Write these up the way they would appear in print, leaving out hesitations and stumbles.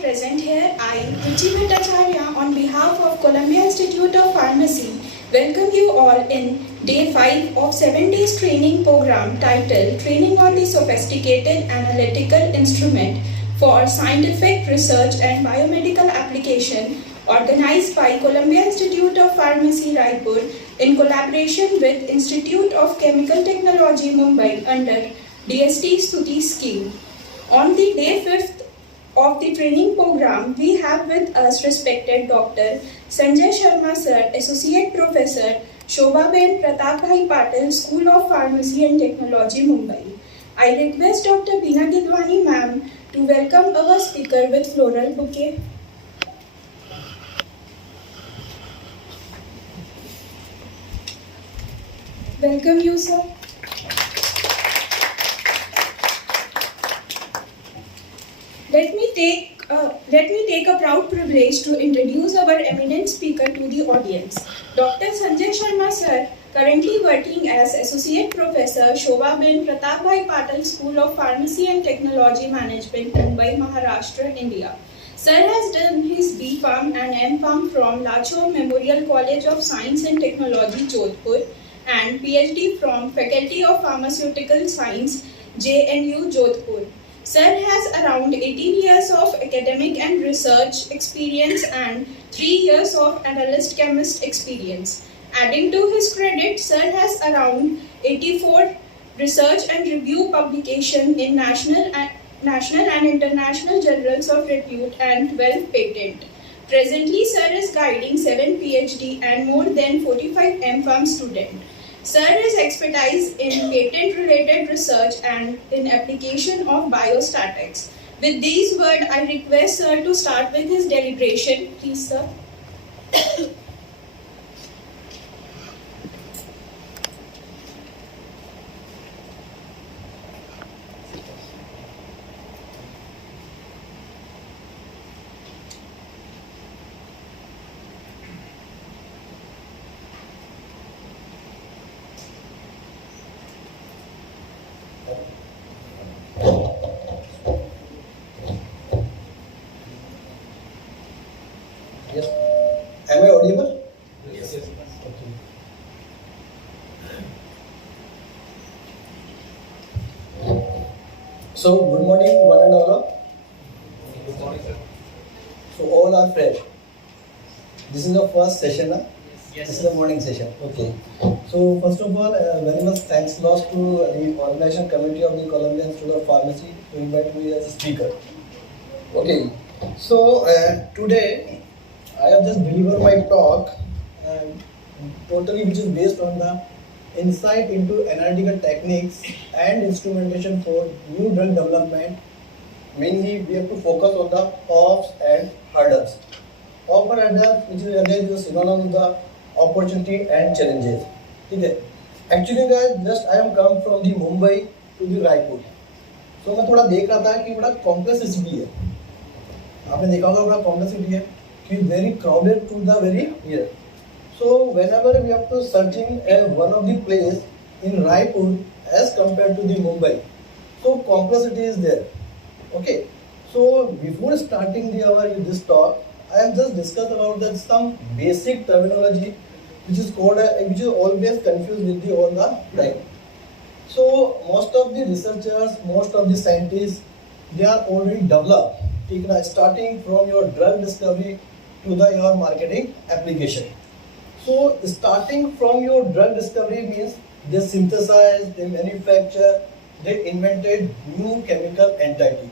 present here, I, Ruchi Bhattacharya, on behalf of Columbia Institute of Pharmacy, welcome you all in Day 5 of 7 days training program titled Training on the Sophisticated Analytical Instrument for Scientific Research and Biomedical Application, organized by Columbia Institute of Pharmacy, Raipur, in collaboration with Institute of Chemical Technology, Mumbai, under DST Stuti scheme. On the day 5th of the training program, we have with us respected Dr. Sanjay Sharma Sir, Associate Professor, Shobhaben Pratapbhai Patil, School of Pharmacy and Technology, Mumbai. I request Dr. Beena Gidwani ma'am to welcome our speaker with floral bouquet. Welcome you, sir. Let me take a proud privilege to introduce our eminent speaker to the audience. Dr. Sanjay Sharma Sir, currently working as Associate Professor, Shobhaben Pratapbhai Patil, School of Pharmacy and Technology Management, Mumbai, Maharashtra, India. Sir has done his B.Pharm and M.Pharm from Lachor Memorial College of Science and Technology, Jodhpur, and PhD from Faculty of Pharmaceutical Science, JNU, Jodhpur. Sir has around 18 years of academic and research experience and 3 years of analyst chemist experience. Adding to his credit, Sir has around 84 research and review publications in national and international journals of repute and 12 patent. Presently, Sir is guiding 7 PhD and more than 45 M.Pharm students. Sir is expertise in patent-related research and in application of biostatics. With these words, I request Sir to start with his deliberation. Please, Sir. Yes. Am I audible? Yes. Okay. So, good morning, one and all. Good morning, sir. So, all are fresh. This is the first session, huh? Yes. This is the morning session. Okay. So, first of all, very much thanks lost to the organization committee of the Columbia Institute of Pharmacy to invite me as a speaker. Okay. So, today I have just delivered my talk, totally which is based on the insight into analytical techniques and instrumentation for new drug development. Mainly, we have to focus on the hops and hurdles. Hop and hurdles, which is again a synonym of the opportunity and challenges. Okay. Actually, guys, just I am come from the Mumbai to the Raipur. So मैं थोड़ा देख रहा था कि बड़ा complex city है. आपने देखा होगा बड़ा कॉम्प्लेक्स सिटी है. Very crowded to the very here. So whenever we have to searching one of the place in Raipur as compared to the Mumbai, so complexity is there. Okay. So before starting this talk, I have just discussed about that some basic terminology which is called which is always confused with all the time. So most of the researchers, most of the scientists, they are already developed. Starting from your drug discovery to your marketing application. So starting from your drug discovery means they synthesize, they manufacture, they invented new chemical entity.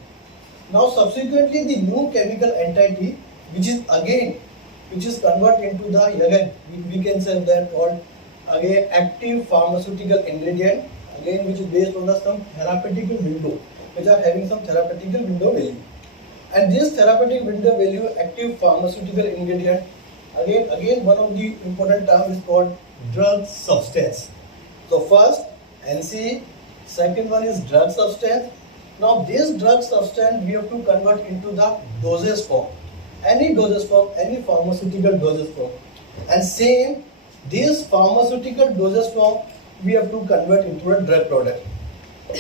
Now subsequently the new chemical entity which is converted into the again we can say that called again active pharmaceutical ingredient again which is based on some therapeutic window which are having some therapeutic window value. And this therapeutic window value active pharmaceutical ingredient, again one of the important terms is called drug substance. So first NC, second one is drug substance. Now this drug substance we have to convert into the dosage form. Any dosage form, any pharmaceutical dosage form. And same, this pharmaceutical dosage form we have to convert into a drug product.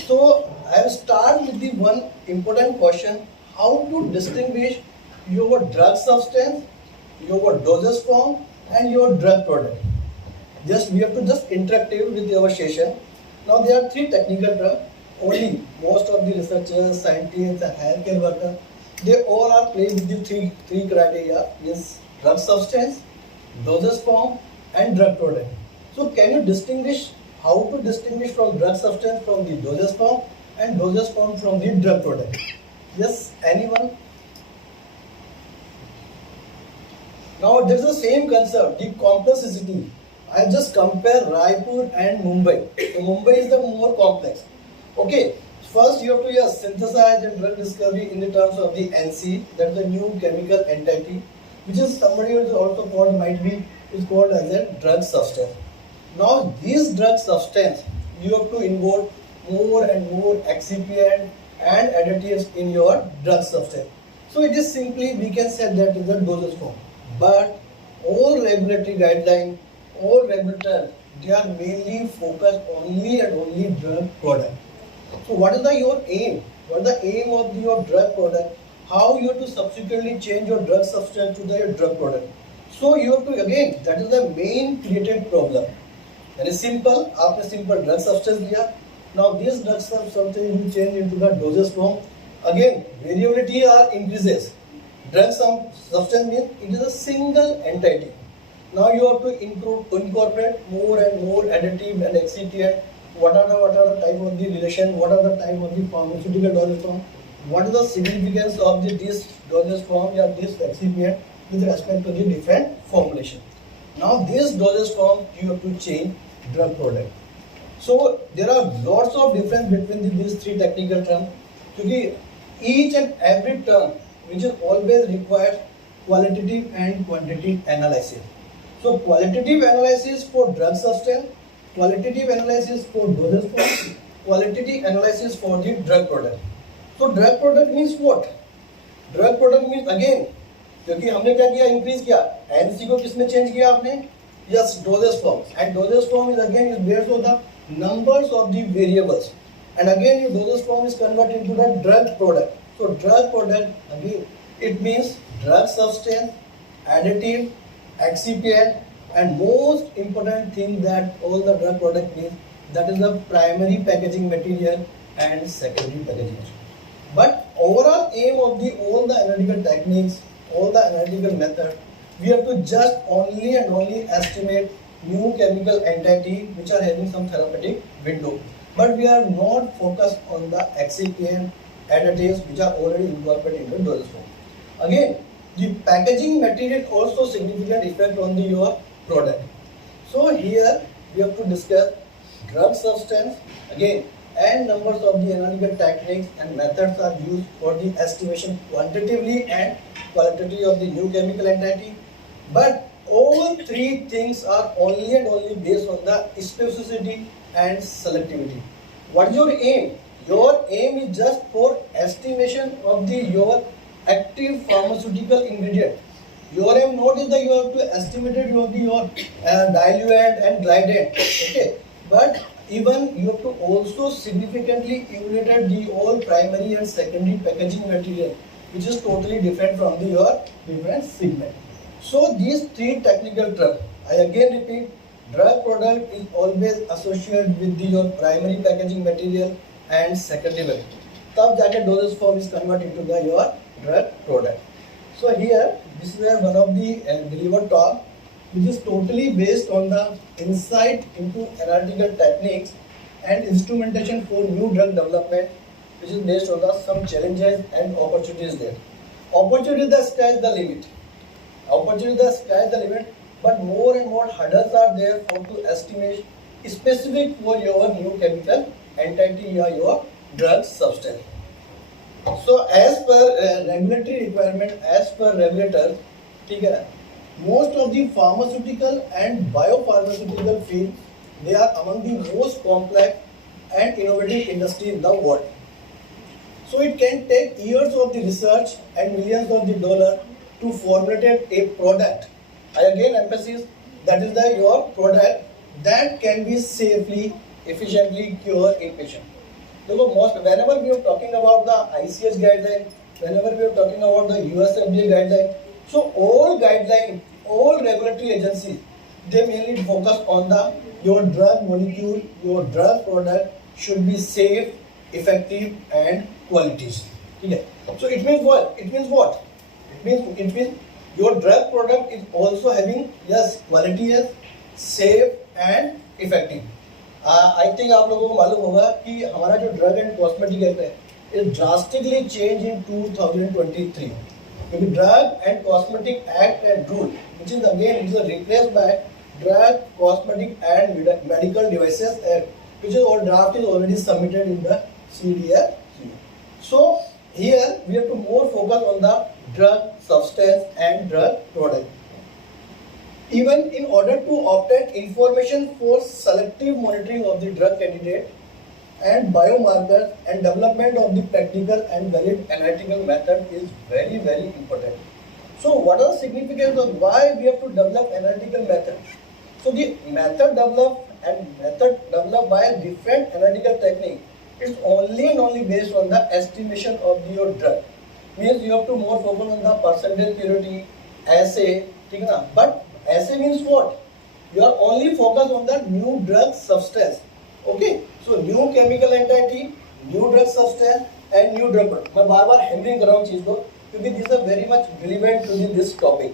So I will start with the one important question: how to distinguish your drug substance, your dosage form, and your drug product. Just we have to just interactive with our session. Now there are three technical terms. Only most of the researchers, scientists, and healthcare workers, they all are playing with the three criteria: means drug substance, dosage form, and drug product. So can you distinguish how to distinguish from drug substance from the dosage form and dosage form from the drug product? Yes, anyone? Now there's the same concept, the complexity. I just compare Raipur and Mumbai. So Mumbai is the more complex. Okay, first you have to synthesize and drug discovery in the terms of the NC, that's the new chemical entity, which is somebody is also called, is called as a drug substance. Now this drug substance, you have to involve more and more excipient and additives in your drug substance. So it is simply, we can say that is a dosage form. But all regulatory guidelines, all regulators, they are mainly focused only and only drug product. So what is your aim? What is the aim of your drug product? How you have to subsequently change your drug substance to your drug product? So you have to, again, that is the main created problem. And it's simple, after simple drug substance here. Now this drug substance you change into the dosage form. Again, variability are increases. Drug substance means it is a single entity. Now you have to incorporate more and more additive and excipient. What are the type of the relation? What are the type of the pharmaceutical dosage form? What is the significance of this dosage form or this excipient with respect to the different formulation? Now this dosage form you have to change drug product. So there are lots of difference between these three technical terms. Because each and every term which is always requires qualitative and quantitative analysis. So qualitative analysis for drug substance, qualitative analysis for dosage form, qualitative analysis for the drug product. So drug product means what? Drug product means again, क्योंकि हमने क्या किया, increase किया, NC को किसमें change किया आपने? Yes, doses form. And doses form is again is based on the numbers of the variables, and again your dosage form is converted into the drug product. So drug product again, it means drug substance, additive, excipient, and most important thing that all the drug product means, that is the primary packaging material and secondary packaging material. But overall aim of the all the analytical techniques, all the analytical method, we have to just only and only estimate new chemical entity which are having some therapeutic window. But we are not focused on the excipient additives which are already incorporated into dosage form. Again, the packaging material also significant effect on your product. So here we have to discuss drug substance again, and numbers of the analytical techniques and methods are used for the estimation quantitatively and qualitatively of the new chemical entity. But all three things are only and only based on the specificity and selectivity. What is your aim? Your aim is just for estimation of your active pharmaceutical ingredient. Your aim not is that you have to estimate your diluent and glycant. Okay, but even you have to also significantly evaluate the all primary and secondary packaging material, which is totally different from your different segment. So these three technical terms, I again repeat, drug product is always associated with your primary packaging material and secondary material. तब जाके dosage form is converted into your drug product. So here, this is one of the delivered talk, which is totally based on the insight into analytical techniques and instrumentation for new drug development, which is based on some challenges and opportunities there. Opportunity, the sky is the limit. Opportunity, the sky is the limit, but more and more hurdles are there for to estimate specific for your new chemical entity or your drug substance. So as per regulatory requirement, as per regulators, most of the pharmaceutical and biopharmaceutical fields, they are among the most complex and innovative industry in the world. So it can take years of the research and millions of the dollars to formulate a product. I again emphasize that is your product that can be safely, efficiently cure a patient. Whenever we are talking about the ICH guideline, whenever we are talking about the US FDA guideline, so all guideline, all regulatory agencies, they mainly focus on the your drug molecule, your drug product should be safe, effective, and qualities. Okay. So it means what? It means what? It means your drug product is also having yes quality is safe and effective. I think आप लोगों को मालूम होगा कि हमारा जो drug and cosmetic act है it drastically changed in 2023. क्योंकि drug and cosmetic act and rule which is again it is replaced by drug cosmetic and medical devices act which is all draft is already submitted in the CDF. So here we have to more focus on the drug substance and drug product. Even in order to obtain information for selective monitoring of the drug candidate and biomarkers and development of the practical and valid analytical method is very important. So what are the significance of why we have to develop analytical method? So the method developed by a different analytical technique is only and only based on the estimation of your drug. Means you have to more focus on the percentage purity, assay, but assay means what? You are only focused on the new drug substance. Okay, so new chemical entity, new drug substance and new drug product. मैं बार बार handling कर रहा हूँ चीज को क्योंकि these are very much relevant to this topic.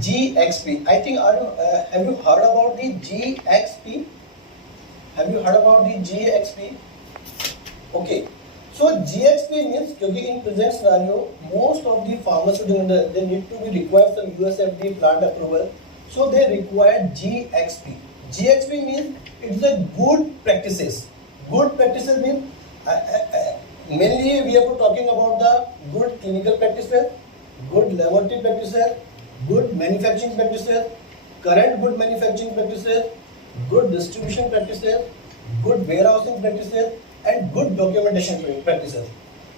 GXP. I think have you heard about the GXP? Have you heard about the GXP? Okay. So GXP means क्योंकि in present scenario most of the pharmaceutical they need to be required some US FDA plant approval. So they require GXP. GXP means it's a good practices. Good practices means mainly we are talking about the good clinical practices, good laboratory practices, good manufacturing practices, current good manufacturing practices, good distribution practices, good warehousing practices, and good documentation practices.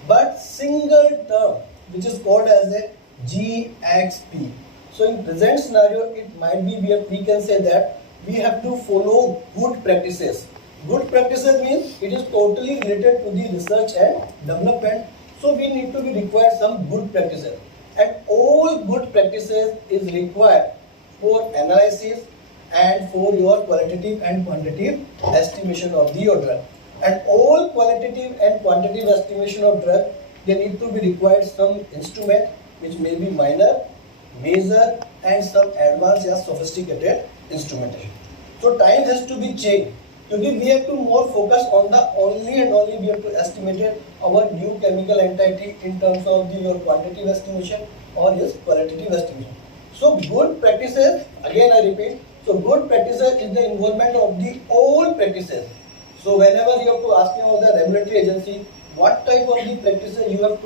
But single term which is called as a GXP. So in present scenario, it might be we can say that we have to follow good practices. Good practices means it is totally related to the research and development. So we need to be required some good practices. And all good practices is required for analysis and for your qualitative and quantitative estimation of your drug. And all qualitative and quantitative estimation of drug, they need to be required some instrument which may be minor, major, and some advanced or sophisticated instrumentation. So time has to be changed. Because we have to more focus on the only and only we have to estimate our new chemical entity in terms of your quantitative estimation or yes qualitative estimation. So good practices, again I repeat, so good practices is the involvement of the all practices. So whenever you have to ask about the regulatory agency, what type of the practices you have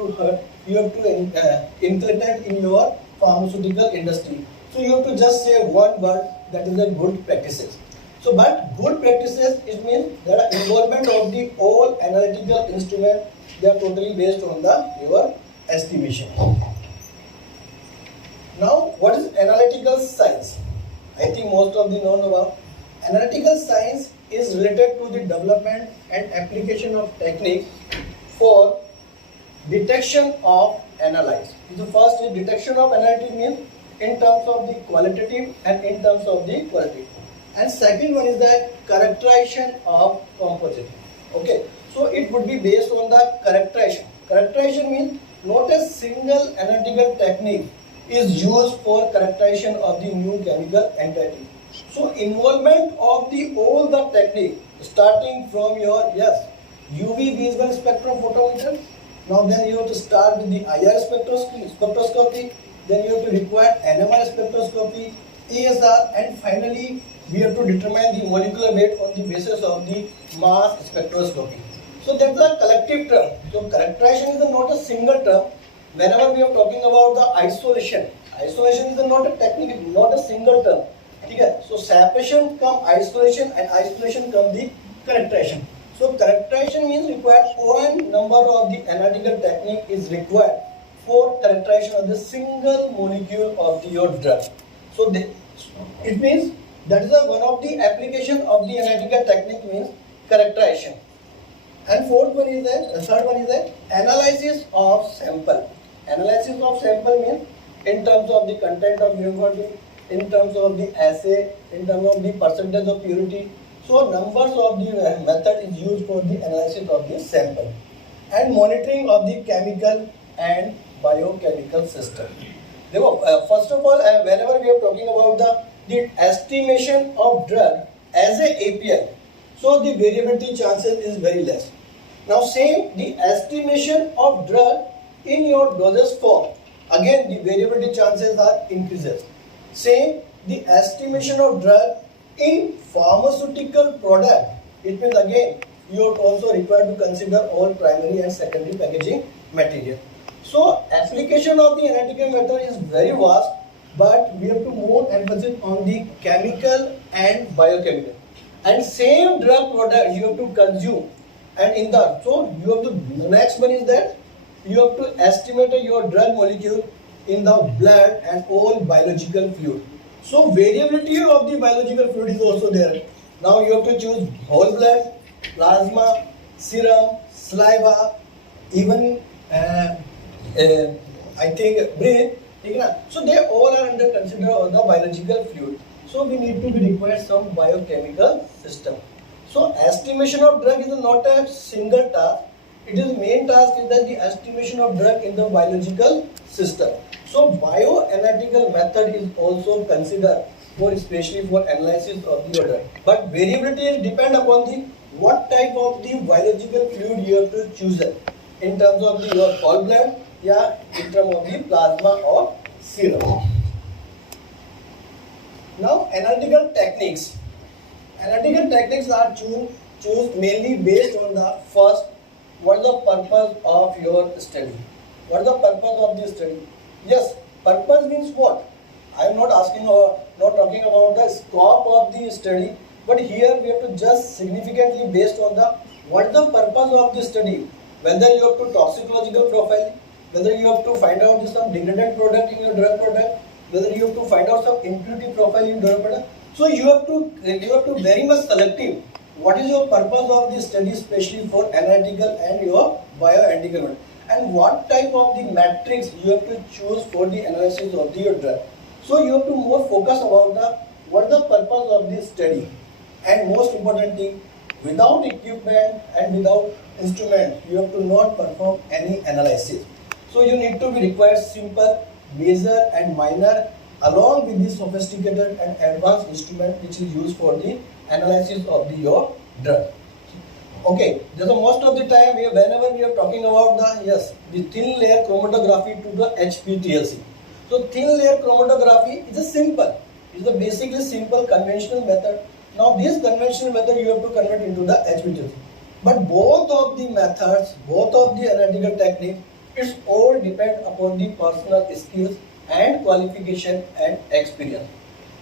to implement in your pharmaceutical industry. So you have to just say one word, that is the good practices. So, but good practices, it means that involvement of the all analytical instrument, they are totally based on your estimation. Now, what is analytical science? I think most of you know about. Analytical science is related to the development and application of techniques for detection of analyze. The first is detection of analytic means in terms of the qualitative and in terms of the qualitative. And second one is the characterization of composite. Okay, so it would be based on the characterization. Characterization means not a single analytical technique is used for characterization of the new chemical entity. So involvement of the all the technique starting from your UV visual spectrophotometer. Now then you have to start with the IR spectroscopy. Then you have to require NMR spectroscopy, ASR, and finally we have to determine the molecular weight on the basis of the mass spectroscopy. So that's a collective term. So characterization is not a single term. Whenever we are talking about the isolation is not a technique, not a single term. Okay? So separation come isolation and isolation come the characterization. So characterization means required one number of the analytical technique is required for characterization of the single molecule of the your drug. So it means that is one of the application of the analytical technique means characterization. And third one is that analysis of sample. Analysis of sample means in terms of the content of uniformity, in terms of the assay, in terms of the percentage of purity. So numbers of the method is used for the analysis of the sample and monitoring of the chemical and biochemical system. First of all, whenever we are talking about the estimation of drug as a API, so the variability chances is very less. Now same the estimation of drug in your dosage form, again the variability chances are increases. Same the estimation of drug in pharmaceutical product, it means again you are also required to consider all primary and secondary packaging material. So application of the analytical method is very vast, but we have to more emphasis on the chemical and biochemical. And same drug product you have to consume, and in the so you have to the next one is that you have to estimate your drug molecule in the blood and all biological fluid. So variability of the biological fluid is also there. Now you have to choose whole blood, plasma, serum, saliva, even I think breath. So they all are under consider of the biological fluid. So we need to be required some biochemical system. So estimation of drug is not a single task. It is main task is that the estimation of drug in the biological system. So bioanalytical method is also considered for especially for analysis of the drug. But variability depend upon the what type of the biological fluid you have to choose it. In terms of the your whole blood, yeah, in terms of the plasma or serum. Now analytical techniques. Analytical techniques are choose mainly based on the first, what is the purpose of your study? What is the purpose of the study? Yes, purpose means what? I am not asking or not talking about the scope of the study, but here we have to just significantly based on the what is the purpose of the study. Whether you have to toxicological profile, whether you have to find out some degradant product in your drug product, whether you have to find out some impurity profile in drug product. So you have to very much selective. What is your purpose of the study, especially for analytical and your bioanalytical, and what type of the matrix you have to choose for the analysis of the your drug. So you have to more focus about the what is the purpose of this study, and most important thing, without equipment and without instrument, you have to not perform any analysis. So you need to be required simple, major and minor, along with the sophisticated and advanced instrument which is used for the analysis of the your drug. Okay, so most of the time whenever we are talking about the thin layer chromatography to the HPTLC. So thin layer chromatography is a simple, is a basically simple conventional method. Now this conventional method you have to convert into the HPTLC. But both of the methods, both of the analytical techniques, it's all depend upon the personal skills and qualification and experience.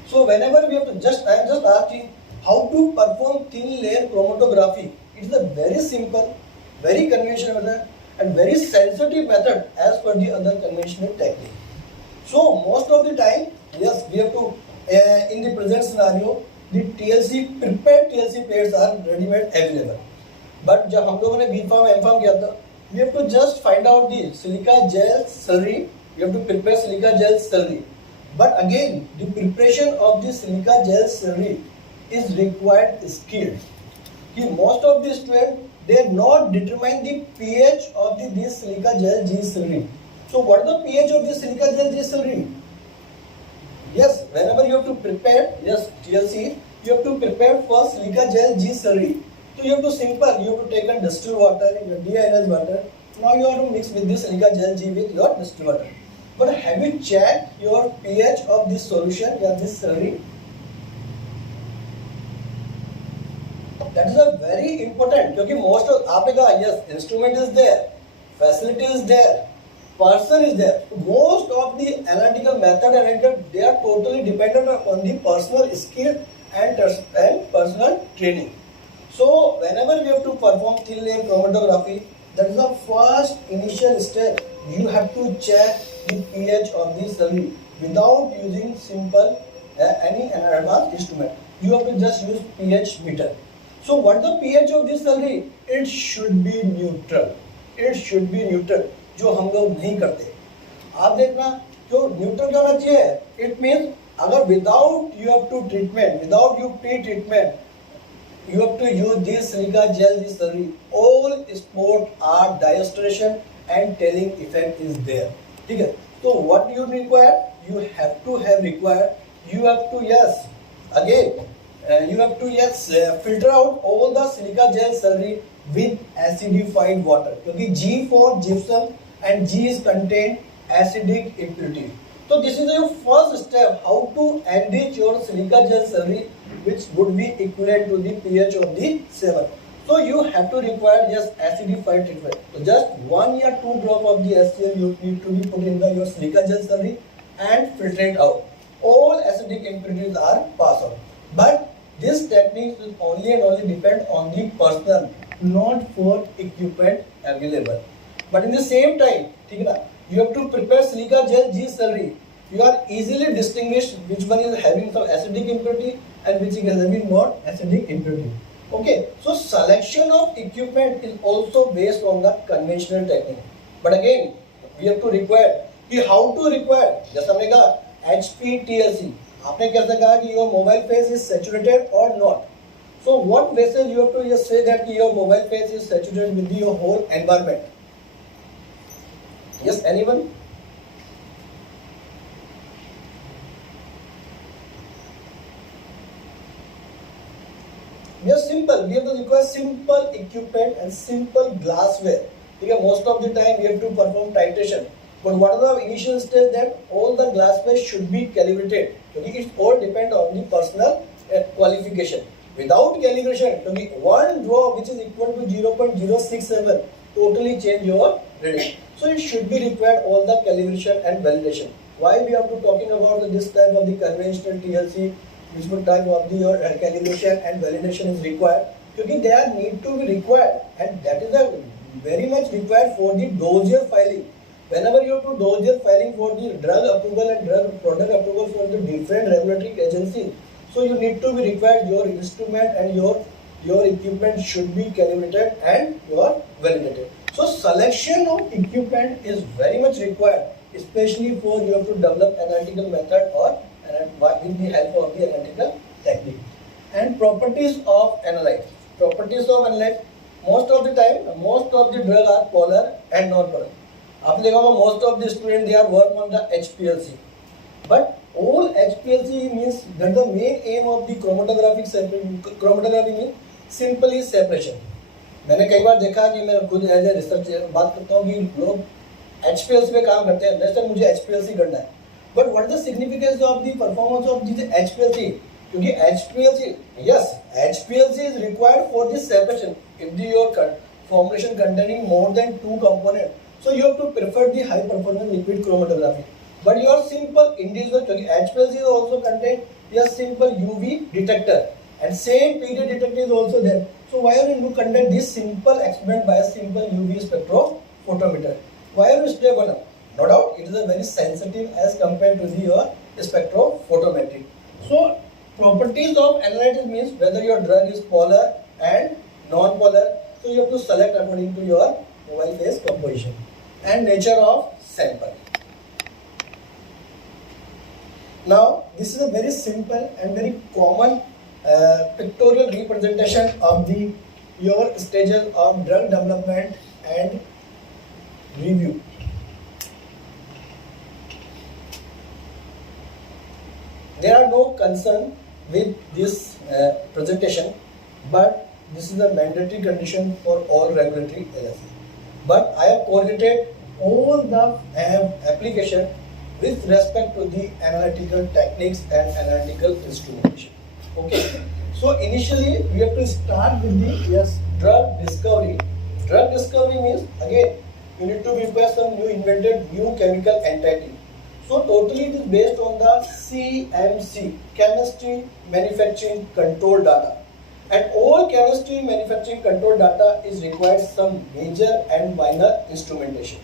So whenever we have to I am just asking how to perform thin layer chromatography. It is a very simple, very conventional method and very sensitive method as per the other conventional technique. So most of the time, yes, we have to in the present scenario, the TLC prepared TLC pairs are ready-made available. But जब हम लोगों ने B-Pharm M-Pharm किया था, we have to just find out the silica gel slurry. You have to prepare silica gel slurry. But again, the preparation of the silica gel slurry is required skill. Most of the students, they have not determined the pH of this silica gel G slurry. So what is the pH of the silica gel G slurry? Yes, whenever you have to prepare, yes, TLC, you have to prepare for silica gel G slurry. So you have to simple, you have to take a distilled water, your deionized water. Now you have to mix with this silica gel G with your distilled water. But have you checked your pH of this solution, this slurry? That is a very important, because most of आपने कहा yes, instrument is there, facility is there, person is there. Most of the analytical method and they are totally dependent on the personal skill and personal training. So whenever we have to perform thin layer chromatography, that is the first initial step. You have to check the pH of the slurry without using simple any advanced instrument. You have to just use pH meter. So what the pH of this slurry? It should be neutral. It should be neutral. जो हम लोग नहीं करते. आप देखना जो neutral क्या होना चाहिए. It means अगर without you have to treatment, without you pre-treatment, you have to use this silica gel, this slurry. All sport are diastration and telling effect is there. ठीक है. So what you require? You have to have required. You have to yes again. You have to yes filter out all the silica gel slurry with acidified water. क्योंकि G for gypsum and G is contained acidic impurity. So this is your first step, how to enrich your silica gel slurry which would be equivalent to the pH of the 7. So you have to require just acidified treatment. So just 1 or 2 drop of the HCl you need to be put in your silica gel slurry and filter it out. All acidic impurities are passed out. But this technique will only and only depend on the person, not for equipment available. But in the same time, you have to prepare silica gel G slurry. You are easily distinguish which one is having some acidic impurity and which is having more acidic impurity. Okay, so selection of equipment is also based on the conventional technique. But again, we have to require कि how to require. जैसा हमने कहा HPTLC. आपने कैसे कहा कि your mobile phase is saturated or not. So what basis you have to just say that your mobile phase is saturated with your whole environment. Yes, anyone? We are simple. We have to require simple equipment and simple glassware. Okay, most of the time we have to perform titration. But what are the initial steps that all the glassware should be calibrated? Okay, it all depend on the personal qualification. Without calibration, okay, one draw which is equal to 0.067 totally change your reading. So it should be required all the calibration and validation. Why we have to talking about this type of the conventional TLC, which would type of the calibration and validation is required? Because they are need to be required, and that is a very much required for the dossier filing. Whenever you have to dossier filing for the drug approval and drug product approval for the different regulatory agencies, so you need to be required your instrument and your equipment should be calibrated and your validated. So selection of equipment is very much required, especially for you have to develop analytical method or with the help of the analytical technique. And properties of analyte. Properties of analyte. Most of the time, most of the drugs are polar and non-polar. After most of the students they are work on the HPLC. But all HPLC means that the main aim of the chromatography means simply separation. मैंने कई बार देखा कि मैं खुद as a research बात करता हूँ कि लोग HPLC पे काम करते हैं, जैसे मुझे HPLC करना है. But what is the significance of the performance of this HPLC? क्योंकि HPLC, yes, HPLC is required for this separation. If your formulation containing more than 2 components, so you have to prefer the high performance liquid chromatography. But your simple individual, HPLC is also contain your simple UV detector and same PD detector is also there. So why are you conduct this simple experiment by a simple UV spectrophotometer? Why are you stay one? No doubt it is a very sensitive as compared to your spectrophotometry. So properties of analyte means whether your drug is polar and non-polar. So you have to select according to your mobile phase composition and nature of sample. Now this is a very simple and very common pictorial representation of your stages of drug development and review. There are no concern with this presentation, but this is a mandatory condition for all regulatory agencies. But I have coordinated all the application with respect to the analytical techniques and analytical instrumentation. Okay. So initially we have to start with the drug discovery. Drug discovery means again you need to prepare some new chemical entity. So totally it is based on the CMC, chemistry manufacturing control data. And all chemistry manufacturing control data is required some major and minor instrumentation.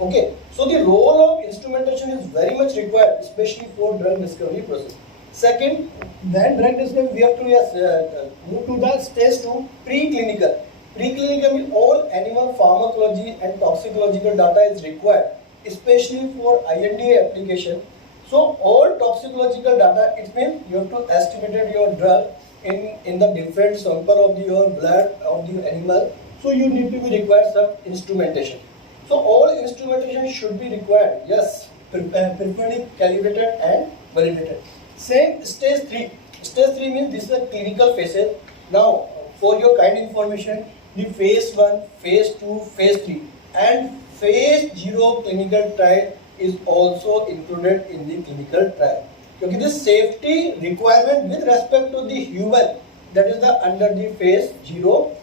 Okay, so the role of instrumentation is very much required, especially for drug discovery process. Second, then drug discovery we have to move to the stage 2, preclinical. Preclinical means all animal pharmacology and toxicological data is required, especially for INDA application. So all toxicological data, it means you have to estimate your drug in the different sample of your blood of the animal. So you need to be required some instrumentation. So all instrumentation should be required. Yes, preferably calibrated and validated. Same stage 3. Stage 3 means this is a clinical phases. Now for your kind information, the phase 1, phase 2, phase 3 and phase 0 clinical trial is also included in the clinical trial. Because this safety requirement with respect to the human, that is the under the phase 0.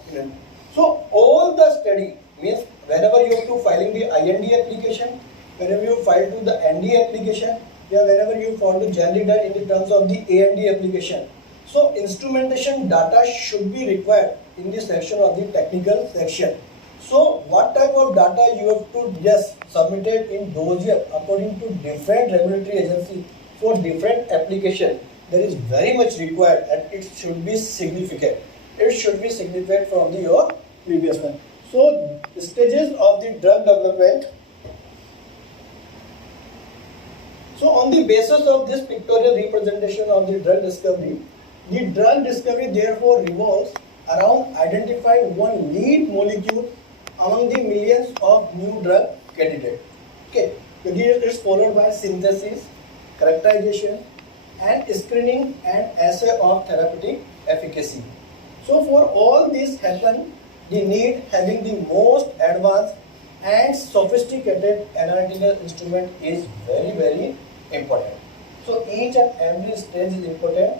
So all the study means whenever you have to filing the IND application, whenever you file to the ND application, yeah, whenever you file to generic data in the terms of the AND application. So instrumentation data should be required in the section of the technical section. So what type of data you have to submitted in dossier according to different regulatory agency for different application, that is very much required and it should be significant. It should be significant from your previous one. So the stages of the drug development. So on the basis of this pictorial representation of the drug discovery therefore revolves around identifying one lead molecule among the millions of new drug candidates. Okay, so here it is followed by synthesis, characterization, and screening and assay of therapeutic efficacy. So for all this happen, the need having the most advanced and sophisticated analytical instrument is very, very important. So each and every stage is important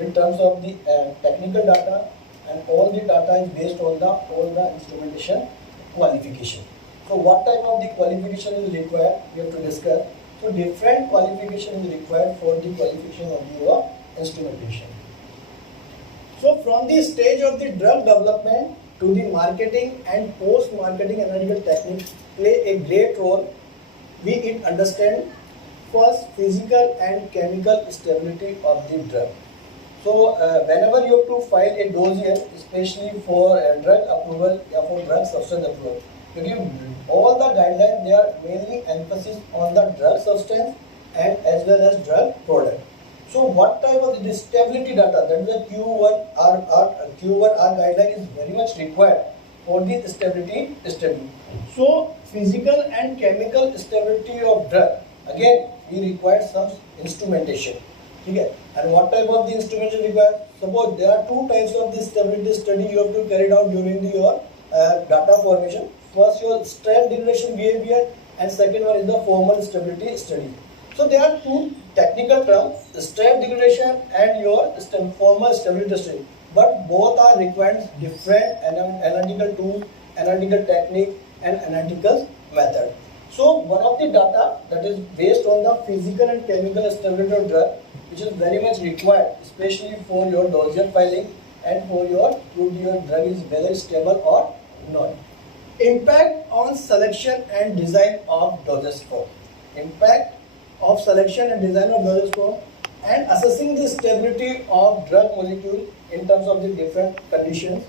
in terms of the technical data, and all the data is based on all the instrumentation qualification. So what type of the qualification is required, we have to discuss. So different qualification is required for the qualification of your instrumentation. So from the stage of the drug development to the marketing and post-marketing analytical techniques play a great role. We understand first physical and chemical stability of the drug. So whenever you have to file a dossier, especially for drug approval or for drug substance approval, you give all the guidelines, they are mainly emphasis on the drug substance and as well as drug product. So what type of the stability data, that is the Q1R guideline is very much required for the stability study. So physical and chemical stability of drug, again we require some instrumentation. Okay. And what type of the instrumentation required? Suppose there are two types of the stability study you have to carry out during your data formation. First your strength degradation behavior and second one is the formal stability study. So there are two technical terms, strength degradation and your formal stability study. But both are required different analytical tools, analytical technique and analytical method. So one of the data that is based on the physical and chemical stability of drug, which is very much required, especially for your dossier filing and for your proof your drug is whether stable or not. Impact on selection and design of dosage form. Impact of selection and design of dosage form and assessing the stability of drug molecule in terms of the different conditions.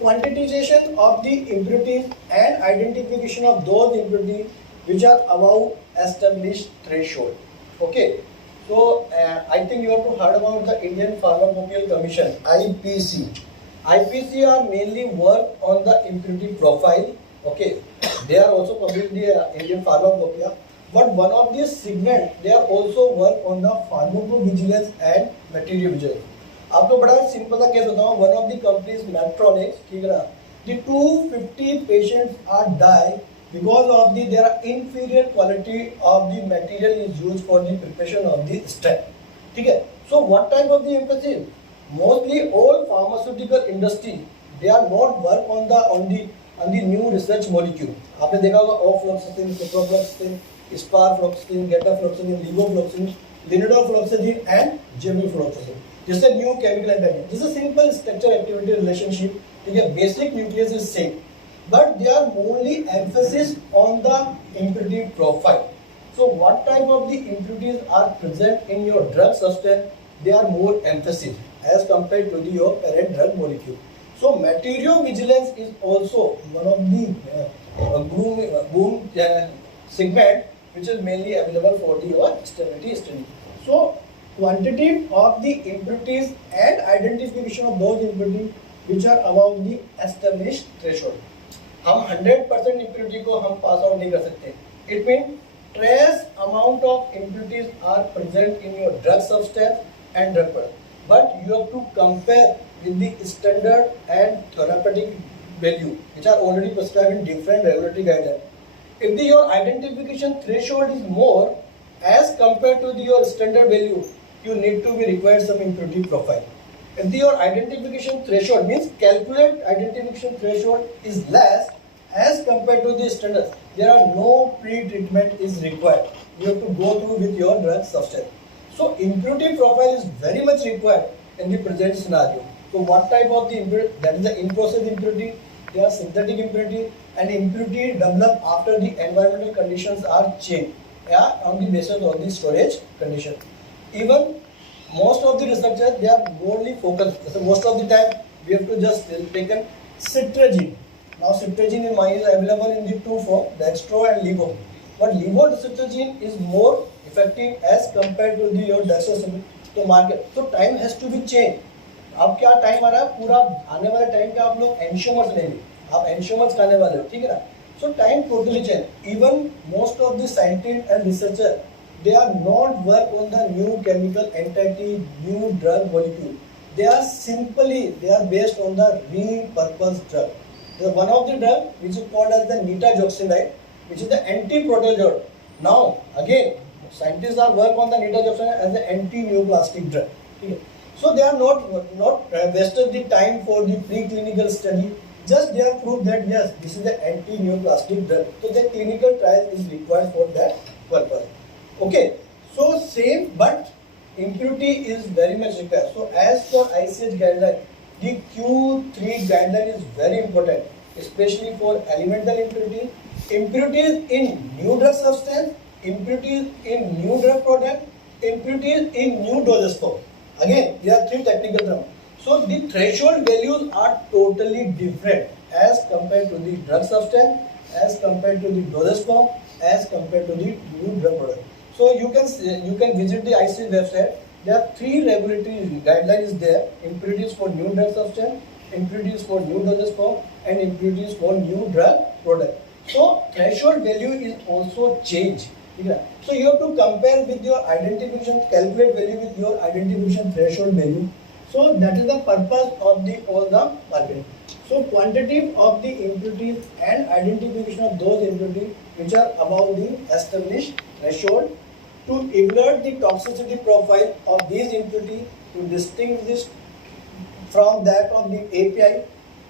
Quantitization of the impurities and identification of those impurities which are above established threshold. Okay. So I think you have to heard about the Indian Pharmacopoeia Commission, IPC. IPC are mainly work on the impurity profile. Okay, they are also published the Indian Pharmacopoeia. But one of these segment, they are also work on the pharmacovigilance and material vigilance. आपको बड़ा simple सा case बताऊँ. One of the companies, Medtronic, ठीक है ना, the 250 patients are die because of the their inferior quality of the material is used for the preparation of the stent. ठीक है. So what type of the emphasis? Mostly all pharmaceutical industry, they are not work on the new research molecule. आपने देखा होगा ofloxacin, ciprofloxacin, sparfloxacin, getafloxacin, levofloxacin, linidofloxacin and gemcitabine. This is a new chemical entity. This is a simple structure activity relationship. The basic nucleus is same, but they are mainly emphasis on the impurity profile. So what type of the impurities are present in your drug substance? They are more emphasis as compared to your parent drug molecule. So material vigilance is also one of the boom segment which is mainly available for the your stability study. So quantity of the impurities and identification of those impurities which are above the established threshold. हम 100% impurity को हम pass out नहीं कर सकते. It means trace amount of impurities are present in your drug substance and drug product, but you have to compare with the standard and therapeutic value which are already prescribed in different regulatory guidelines. If your identification threshold is more as compared to your standard value, you need to be required some impurity profile. If your identification threshold means calculate identification threshold is less as compared to the standard, there are no pre-treatment is required. You have to go through with your drug substance. So impurity profile is very much required in the present scenario. So what type of the impurity? That is the in-process impurity, they are synthetic impurity, and impurity develop after the environmental conditions are changed, on the basis of the storage condition. Even most of the researchers, they are morely focused. So most of the time we have to just taken cetirizine. Now cetirizine in mine is available in the two form, dextro and levo. But levocetirizine is more effective as compared to the your dextrosome to market. So time has to be changed. अब क्या time आ रहा है, पूरा आने वाले time पे आप लोग एंशियोमर्स लेंगे, आप एंशियोमर्स खाने वाले हो, ठीक है ना. सो time totally change. Even most of the scientist and researcher, they are not work on the new chemical entity, new drug molecule. They are based on the repurposed drug. The one of the drug which is called as the nitazoxanide, which is the anti-protozoal. Now again, scientists are work on the nitazoxanide as an anti-neoplastic drug. Okay. So they are not wasted the time for the preclinical study. Just they have proved that yes, this is the anti-neoplastic drug. So the clinical trial is required for that purpose. Okay, so same, but impurity is very much required. So as per ICH guideline, the Q3 guideline is very important, especially for elemental impurity, impurities in new drug substance, impurities in new drug product, impurities in new dosage form. Again, there are three technical terms. So the threshold values are totally different as compared to the drug substance, as compared to the dosage form, as compared to the new drug product. So you can visit the ICH website. There are three regulatory guidelines there: impurities for new drug substance, impurities for new dosage form, and impurities for new drug product. So threshold value is also changed. So you have to compare with your identification, calculate value with your identification threshold value. So that is the purpose of all the marketing. So quantity of the impurities and identification of those impurities which are above the established threshold, to evaluate the toxicity profile of these impurities, to distinguish from that of the API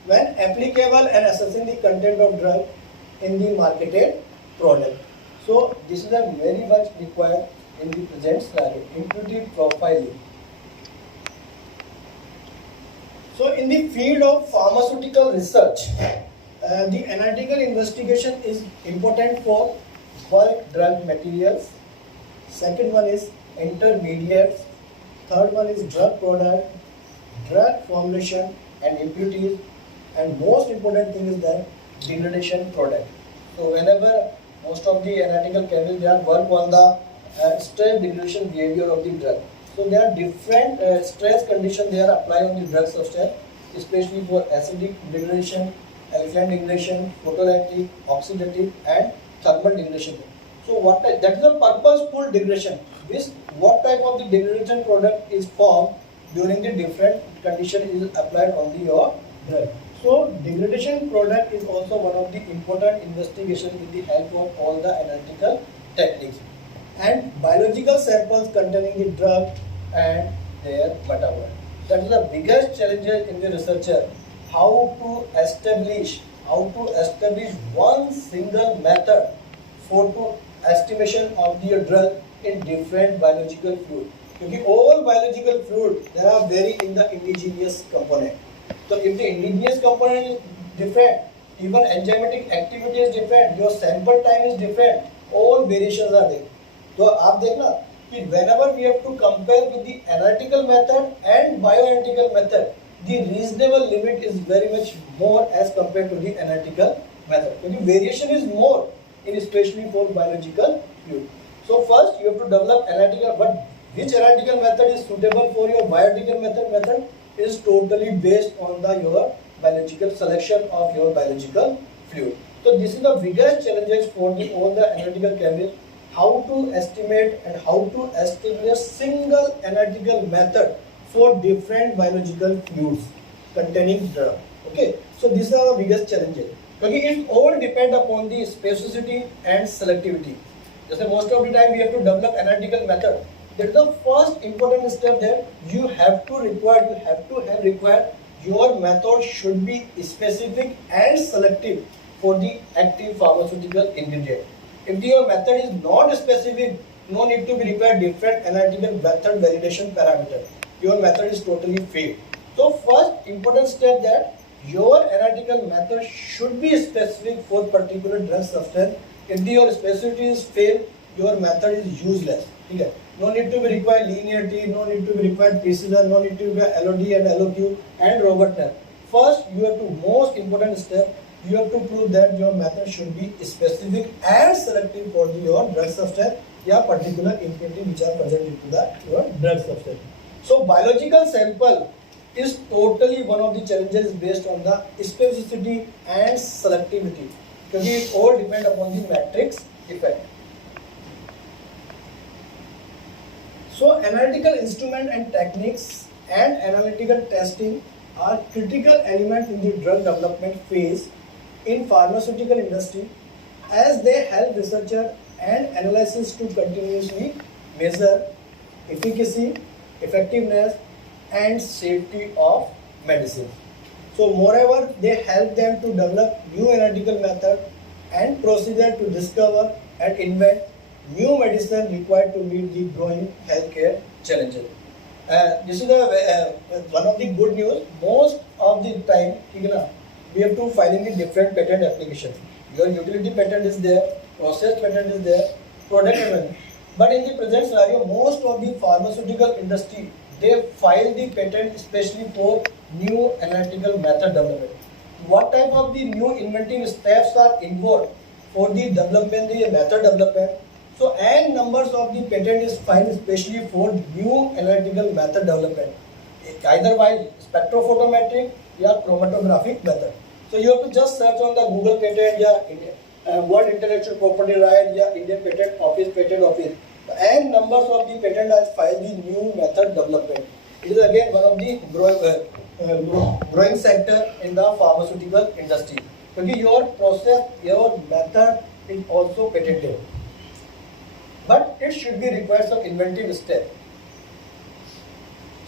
when applicable, and assessing the content of drug in the marketed product. So this is a very much required in the present scenario, impurity profiling. So in the field of pharmaceutical research, the analytical investigation is important for bulk drug materials. Second one is intermediates. Third one is drug product, drug formulation and impurities. And most important thing is that degradation product. So whenever most of the analytical chemists, they are work on the stress degradation behavior of the drug. So there are different stress conditions they are applied on the drug substance, especially for acidic degradation, alkaline degradation, photolytic, oxidative, and thermal degradation. So that is a purposeful degradation. What type of the degradation product is formed during the different condition is applied on your drug. So degradation product is also one of the important investigation with the help of all the analytical techniques. And biological samples containing the drug and their metabolite. That is the biggest challenge in the researcher, how to establish one single method for estimation of the drug in different biological fluid. क्योंकि all biological fluid there are vary in the indigenous component. So if the indigenous component is different, even enzymatic activity is different, your sample time is different, all variations are there. तो आप देखना कि whenever we have to compare with the analytical method and bioanalytical method, the reasonable limit is very much more as compared to the analytical method. क्योंकि variation is more in especially for biological fluid. So first you have to develop analytical, but which analytical method is suitable for your bioanalytical method is totally based on your biological selection of your biological fluid. So this is the biggest challenges for all the analytical chemists, how to estimate and how to establish single analytical method for different biological fluids containing drug. Okay, so these are the biggest challenges. Because it all depend upon the specificity and selectivity. Just most of the time we have to develop analytical method. That is the first important step that you have to have required your method should be specific and selective for the active pharmaceutical ingredient. If your method is not specific, no need to be required different analytical method validation parameter. Your method is totally failed. So first important step that your analytical method should be specific for particular drug substance. If your specificity is failed, your method is useless. Okay? No need to be required linearity, no need to be required precision, no need to be LOD and LOQ and robustness. First, you have to most important step, you have to prove that your method should be specific and selective for your drug substance or particular impurity which are present into your drug substance. So biological sample is totally one of the challenges based on the specificity and selectivity, because it all depend upon the matrix effect. So analytical instrument and techniques and analytical testing are critical elements in the drug development phase in pharmaceutical industry, as they help researcher and analysis to continuously measure efficacy, effectiveness and safety of medicine. So moreover, they help them to develop new analytical method and procedure to discover and invent new medicine required to meet the growing healthcare challenges. This is one of the good news. Most of the time, we have to file in the different patent applications. Your utility patent is there, process patent is there, product patent. But in the present scenario, most of the pharmaceutical industry, they file the patent especially for new analytical method development. What type of the new inventing steps are involved for the development, the method development? So, and numbers of the patent is filed especially for new analytical method development, either by spectrophotometric or chromatographic method. So, you have to just search on the Google patent, World Intellectual Property Right, Indian Patent Office, and numbers of the patent are filed the new method development. It is again one of the growing sector in the pharmaceutical industry. Because your process, your method is also patented. But it should be required some inventive step.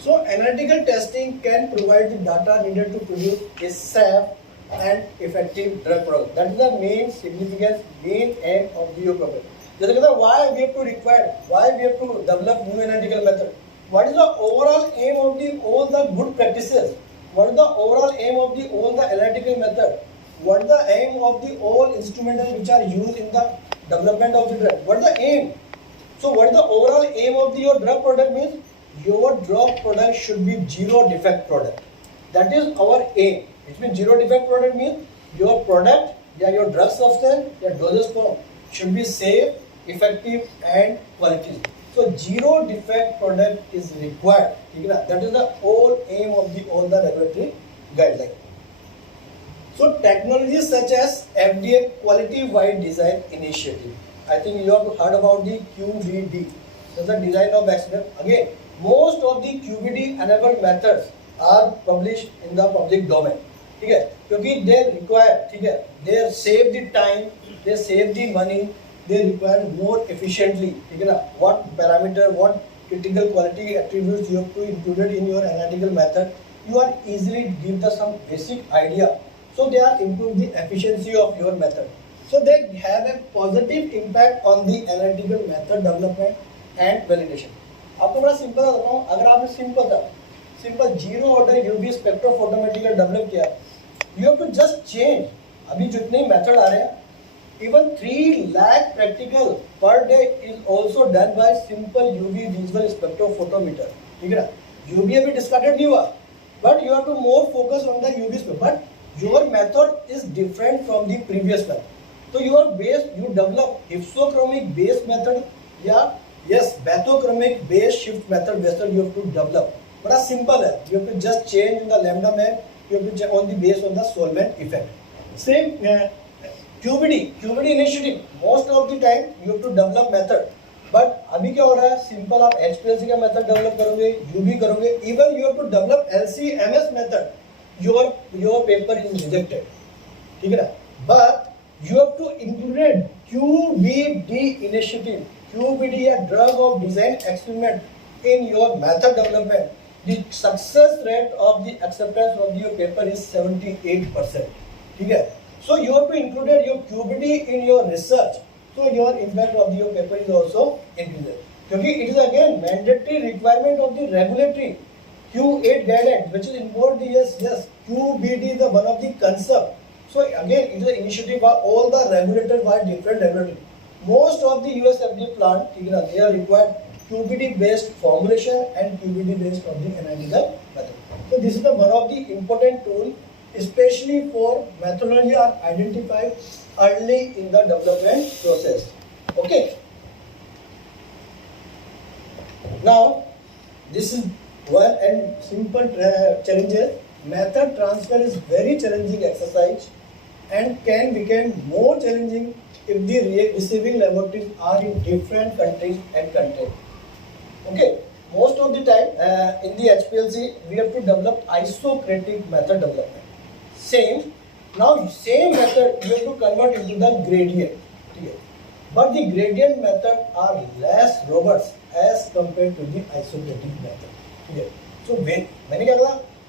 So analytical testing can provide the data needed to produce a safe and effective drug product. That is the main significance, main aim of your problem. Why we have to develop new analytical method? What is the overall aim of all the good practices? What is the overall aim of all the analytical method? What is the aim of all instruments which are used in the development of the drug? What is the aim? So what is the overall aim of your drug product means? Your drug product should be zero defect product. That is our aim. Which means zero defect product means your product, your drug substance, your dosage form should be safe, effective and quality. So zero defect product is required. That is the whole aim of all the regulatory guidelines. So technologies such as FDA Quality Wide Design Initiative. I think you have heard about the QVD. That's the design of accident. Again, most of the QVD enabled methods are published in the public domain. Because they require, they save the time, they save the money, they require more efficiently. What parameter, what critical quality attributes you have to include in your analytical method, you are easily give some basic idea. So they are improve the efficiency of your method. So they have a positive impact on the analytical method development and validation. आपको बड़ा simple बताता हूँ, अगर आपने simple zero order UV spectrophotometry का develop किया, you have to just change. अभी जितने मेथड आ रहे हैं, even 3 lakh practical per day is also done by simple UV visual spectrophotometer. ठीक है ना, UV अभी discarded नहीं हुआ, but you have to more focus on the UV spectrum. But your method is different from the previous method. So your base, you develop hypsochromic base method या yes bathochromic base shift method vessel you have to develop. बड़ा simple है, you have to just change the lambda map, you have to change on the base on the Solman effect. Same QBD initiative, most of the time you have to develop method, but अभी क्या हो रहा है, simple आप HPLC का method develop करोगे, UV करोगे, even you have to develop LC-MS method, your paper is rejected, ठीक है ना, but you have to include QBD initiative, QBD या drug of design experiment in your method development. The success rate of the acceptance of your paper is 78%, ठीक है. So you have to include your QBD in your research. So your impact of your paper is also increased. क्योंकि it is again mandatory requirement of the regulatory Q8 guidelines, which is involved the yes QBD is the one of the concept. So again it is an initiative by all the regulators by different regulators. Most of the US FDA plant, they are required QBD based formulation and QBD based of the analytical method. So this is the one of the important tool, especially for methodology are identified early in the development process. Okay. Now, this is one and simple challenges. Method transfer is very challenging exercise and can become more challenging if the receiving laboratories are in different countries and content. Okay. Most of the time in the HPLC we have to develop isocratic method development. Same method you have to convert into the gradient. But the gradient method are less robust as compared to the isocratic method. So when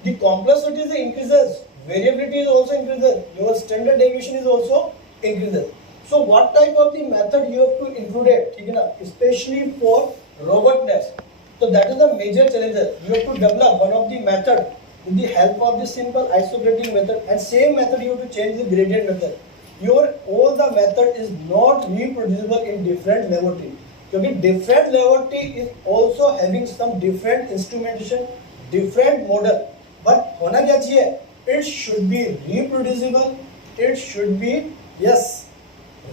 the complexity increases, variability is also increases, your standard deviation is also increases. So what type of the method you have to include, especially for robustness. So that is the major challenge. You have to develop one of the method with the help of the simple isocratic method, and same method you have to change the gradient method. All the method is not reproducible in different laboratory. Because different laboratory is also having some different instrumentation, different model. But होना क्या चाहिए? It should be reproducible. It should be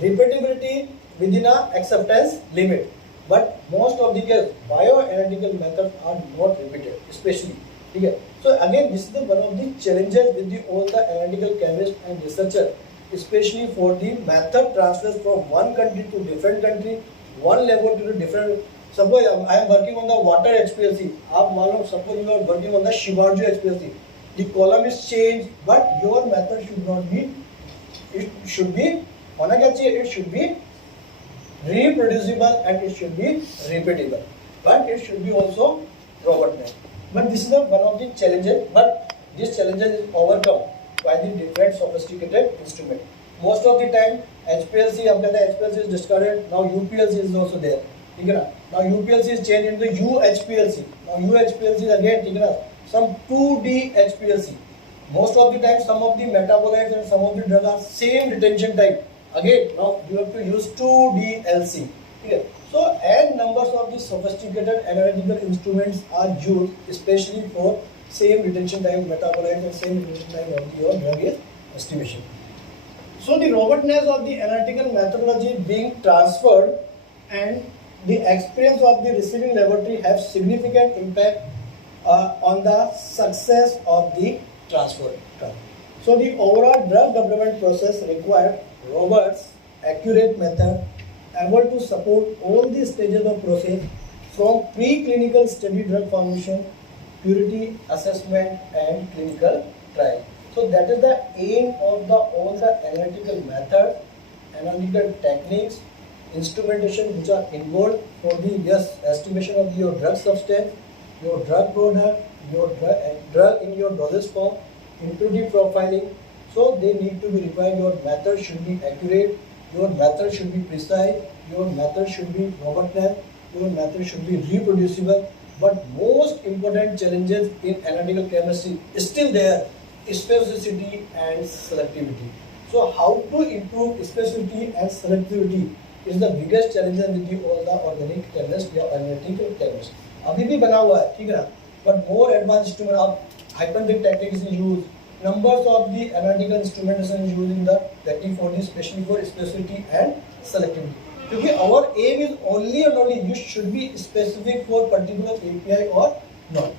repeatability within a acceptance limit. But most of the cases, bioanalytical methods are not repeated, especially. Okay. So again, this is one of the challenges with all the analytical chemists and researchers, especially for the method transfers from one country to different country, one laboratory to different. Suppose I am working on the water HPLC. Suppose you are working on the Shivarju HPLC. The column is changed, but your method should not be. It should be. It should be reproducible and it should be repeatable, but it should be also robust. But this is one of the challenges, but this challenges is overcome by the different sophisticated instrument. Most of the time HPLC, HPLC is discarded, now UPLC is also there. Now UPLC is changed into UHPLC. Now UHPLC is again some 2D HPLC. Most of the time some of the metabolites and some of the drugs are same retention time. Again, now you have to use 2DLC. Okay. So, n numbers of the sophisticated analytical instruments are used, especially for same retention time metabolites and same retention time of your drug estimation. So, the robustness of the analytical methodology being transferred and the experience of the receiving laboratory have significant impact on the success of the transfer. So, the overall drug development process required robust, accurate method able to support all the stages of process from preclinical study drug formulation, purity assessment and clinical trial. So that is the aim of all the analytical methods, analytical techniques, instrumentation which are involved for the estimation of your drug substance, your drug product, your drug in your dosage form, intuitive profiling. So they need to be required. Your method should be accurate, your method should be precise, your method should be robust, your method should be reproducible. But most important challenges in analytical chemistry is still there: specificity and selectivity. So how to improve specificity and selectivity is the biggest challenge with the all the organic chemist या analytical chemist. अभी भी बना हुआ है, ठीक है ना? But more advanced instrument, अब hypertech techniques is used. Numbers of the analytical instrumentation is used in the technique for this, especially for specificity and selectivity. क्योंकि our aim is only and only you should be specific for particular API or not.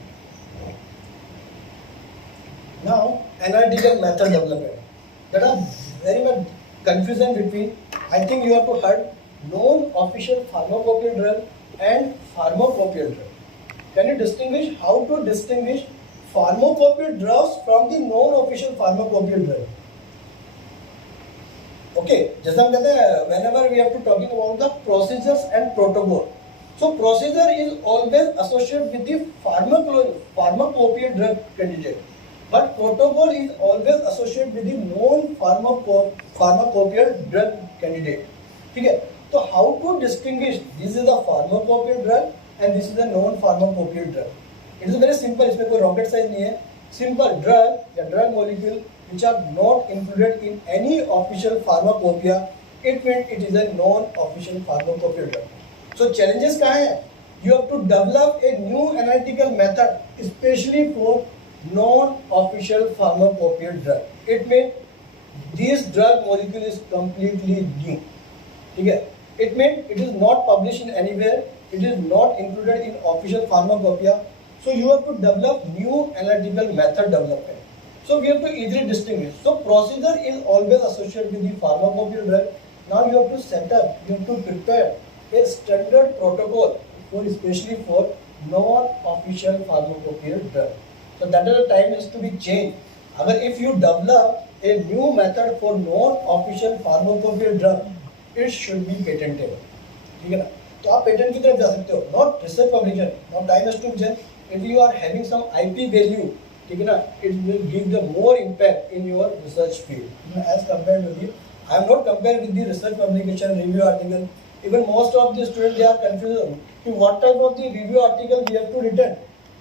Now, analytical method development. There are very much confusion between. I think you have to heard non-official pharmacopoeia drug and pharmacopoeia drug. Can you distinguish how to distinguish pharmacopoeia drugs from the non-official pharmacopoeia drug? Okay, जैसे हम कहते हैं, whenever we have to talking about the procedures and protocol. So procedure is always associated with the pharmacopoeia drug candidate, but protocol is always associated with the non-pharmacopoeia drug candidate. ठीक है? तो how to distinguish this is the pharmacopoeia drug and this is the non-pharmacopoeia drug? It is very simple. इसमें कोई rocket science नहीं है. Simple drug या drug molecule which are not included in any official pharmacopoeia, it means it is a non-official pharmacopoeia drug. So challenges कहाँ हैं? You have to develop a new analytical method, especially for non-official pharmacopoeia drug. It means this drug molecule is completely new. ठीक है? It means it is not published in anywhere. It is not included in official pharmacopoeia. So you have to develop new analytical method development. So we have to easily distinguish. So procedure is always associated with the pharmacopoeia drug. Now you have to set up, you have to prepare a standard protocol for especially for non-official pharmacopoeia drug. So that is the time has to be changed. Agar if you develop a new method for non-official pharmacopoeia drug, it should be patentable. ठीक है ना? तो आप patent की तरफ जा सकते हो, not research publication. Now time has to be changed. If you are having some IP value, ठीक है ना, it will give the more impact in your research field. As compared with the, I am not compared with the research publication, review article. Even most of the students, they are confused. What type of the review article we have to return?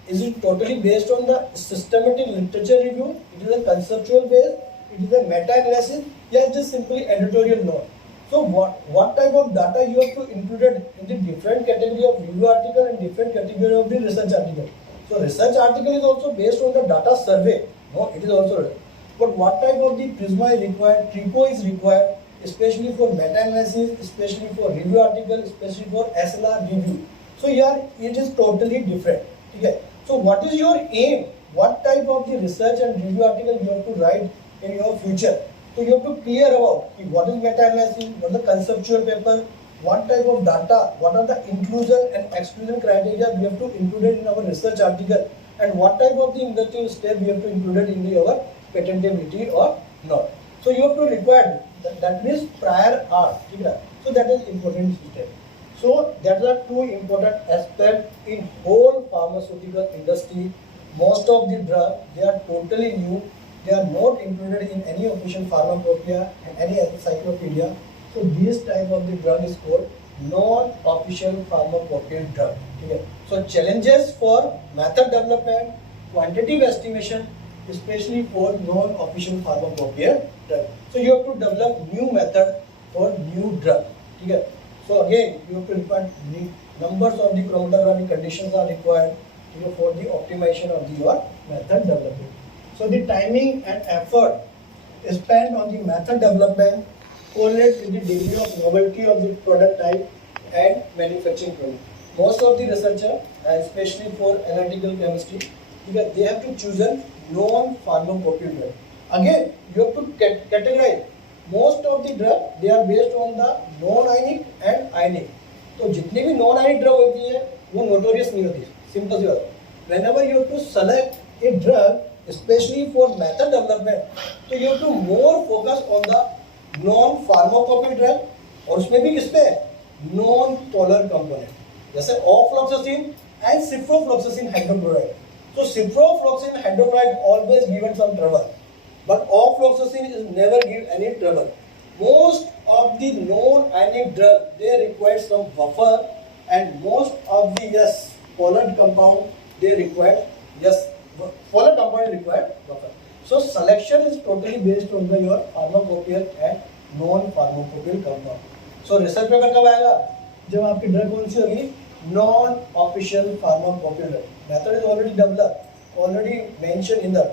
Is it totally based on the systematic literature review? It is a conceptual base. It is a meta-analysis. Yeah, just simply editorial note. So what type of data you have to include in the different category of review article and different category of the research article? So research article is also based on the data survey. No, it is also. But what type of the Prisma is required? TRICO is required, especially for meta-analysis, especially for review article, especially for SLR review. So here it is totally different. Okay. So what is your aim? What type of the research and review article you have to write in your future? So you have to clear about what is meta-analysis, what is the conceptual paper, what type of data, what are the inclusion and exclusion criteria we have to include in our research article, and what type of the investigative step we have to include in our patentability or not. So you have to require that means prior art. So that is important step. So that are two important aspects in whole pharmaceutical industry. Most of the drugs, they are totally new. They are not included in any official pharmacopoeia and any encyclopedia. So this type of the drug is called non-official pharmacopoeia drug. Okay. So challenges for method development, quantitative estimation, especially for non-official pharmacopoeia drug. So you have to develop new method for new drug. Okay. So again, you have to require numbers of the chromatographic conditions are required for the optimization of your method development. So the timing and effort spent on the method development correlates with the degree of novelty of the product type and manufacturing process. Most of the researchers, especially for analytical chemistry, they have to choose a non-pharmacopoeia drug. Again, you have to categorize. Most of the drug, they are based on the non-ionic and ionic. तो जितनी भी non-ionic drug होती है, वो notorious नहीं होती. Simple सी बात. Whenever you have to select a drug, especially for method development, so you have to more focus on the non-pharmacopoeia drug और उसमें भी किस पे non-polar component जैसे ofloxacin and ciprofloxacin hydrochloride. So ciprofloxacin hydrochloride always given some trouble, but ofloxacin is never give any trouble. Most of the non-ionic drug they require some buffer and most of the polar compound they require polar compound is required buffer. So selection is totally based on your pharmacopoeial and non-pharmacopoeial compound. So research paper कब आएगा? जब आपकी drug कौन सी होगी? Non-official pharmacopoeial drug. Method is already developed, already mentioned in the.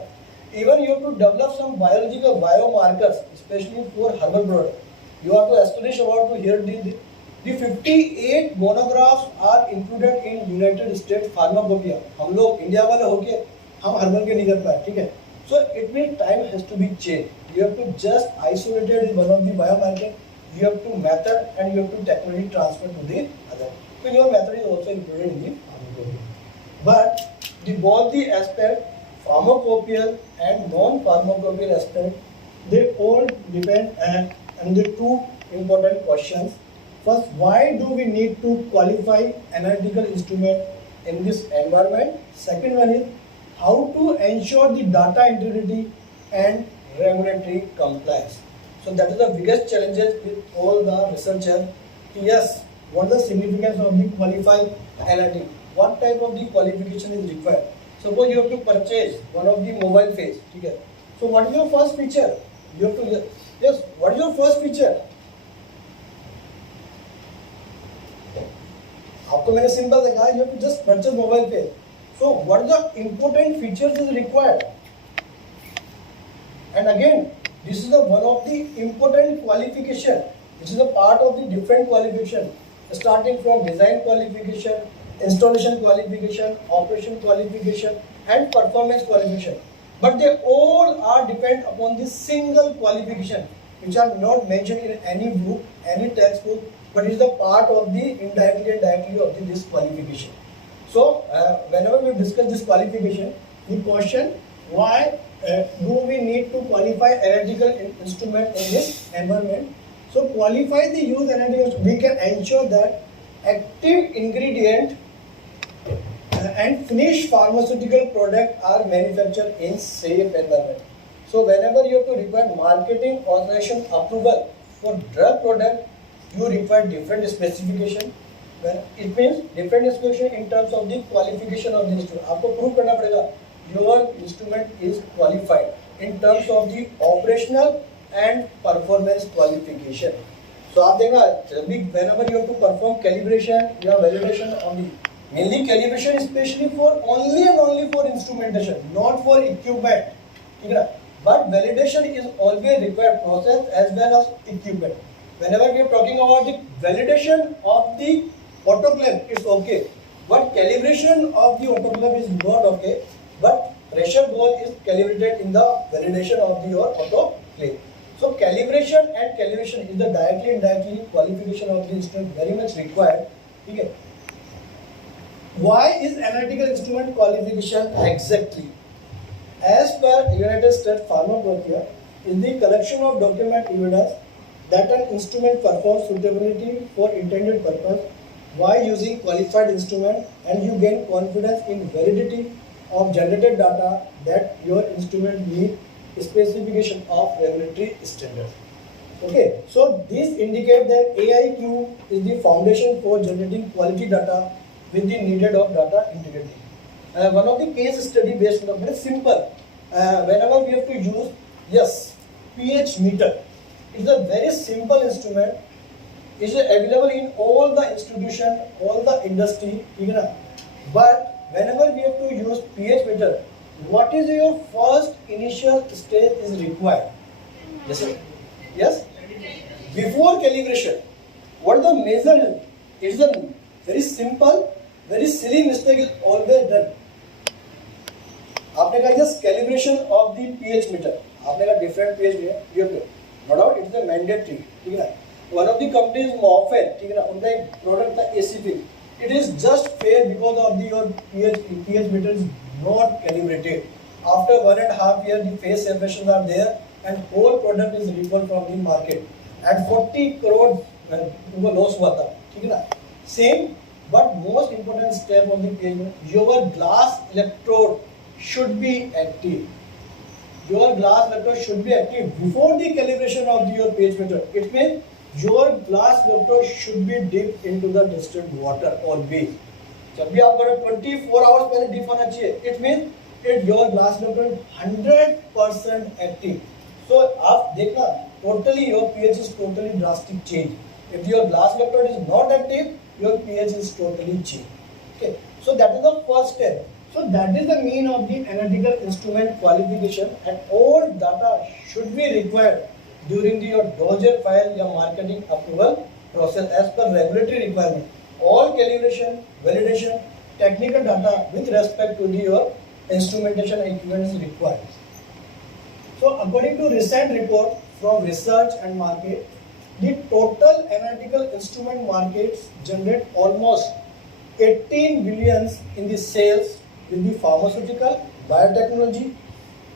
Even you have to develop some biological biomarkers, especially for herbal product. You have to establish about to here the 58 monographs are included in United States Pharmacopoeia. हम लोग India वाले होके हम herbal के नहीं कर पाए, ठीक है? So it means time has to be changed. You have to just isolate it one of the biomarker. You have to method and you have to technology transfer to the other. So your method is also included in the pharmacopoeia. But both the aspect, pharmacopoeial and non-pharmacopoeial aspect, they all depend on the two important questions. First, why do we need to qualify analytical instrument in this environment? Second one is how to ensure the data integrity and regulatory compliance. So that is the biggest challenges with all the researchers. Yes, what is the significance of the qualified analytic? What type of the qualification is required? Suppose you have to purchase one of the mobile phones. Okay. So what is your first feature? You have to what is your first feature? आपको मैंने simple देखा, you have to just purchase mobile phone. So what are the important features is required? And again, this is the one of the important qualification. This is a part of the different qualification, starting from design qualification, installation qualification, operation qualification, and performance qualification. But they all are depend upon this single qualification, which are not mentioned in any book, any textbook, but is the part of the indirectly and directly of this qualification. So whenever we discuss this qualification, the question why do we need to qualify analytical instrument in this environment? So qualify the use analytical, we can ensure that active ingredient and finished pharmaceutical product are manufactured in safe environment. So whenever you have to require marketing authorization approval for drug product, you require different specification. Well, it means different specification in terms of the qualification of the instrument. आपको prove करना पड़ेगा your instrument is qualified in terms of the operational and performance qualification. So आप देखना whenever you have to perform calibration या validation on the mainly calibration especially for only and only for instrumentation, not for equipment. ठीक है? But validation is always required process as well as equipment. Whenever we are talking about the validation of the autoclave, it's okay. But calibration of the autoclave is not okay. But pressure gauge is calibrated in the validation of your autoclave. So calibration and calibration is the directly and indirectly qualification of the instrument very much required. Okay. Why is analytical instrument qualification exactly? As per United States Pharmacopoeia, is the collection of document evidence that an instrument performs suitability for intended purpose while using qualified instrument, and you gain confidence in validity of generated data that your instrument meet specification of regulatory standard. Okay, so this indicates that AIQ is the foundation for generating quality data with the needed of data integrity. One of the case study based on very simple. Whenever we have to use pH meter. It's a very simple instrument. It's available in all the institution, all the industry. But whenever we have to use pH meter, what is your first initial stage is required? Yes, sir. Yes. Before calibration, what is the measure? It's a very simple, very silly mistake is always done. आपने कहा just calibration of the pH meter. आपने कहा different pH meter. You have to. No doubt, it is a mandatory. ठीक है. One of the companies Morphen, ठीक है ना, उनका एक product था ACP. It is just fair because of the your pH meter is not calibrated. After 1.5 years, the phase separations are there, and whole product is recalled from the market. At 40 crore, उनको loss हुआ था. ठीक है ना. Same, but most important step of the pH meter, your glass electrode should be active. Your glass electrode should be active before the calibration of your pH meter. It means your glass electrode should be dipped into the distilled water always. जब भी आप करो 24 hours पहले dip होना चाहिए. It mean it your glass electrode 100% active. So आप देखना totally your pH is totally drastic change. If your glass electrode is not active, your pH is totally changed. Okay, so that is the first step. So that is the mean of the analytical instrument qualification, and all data should be required during your dossier file या marketing approval process as per regulatory requirement. All calibration, validation, technical data with respect to your instrumentation equipment is required. So according to recent report from research and market, the total analytical instrument markets generate almost 18 billions in the sales with the pharmaceutical, biotechnology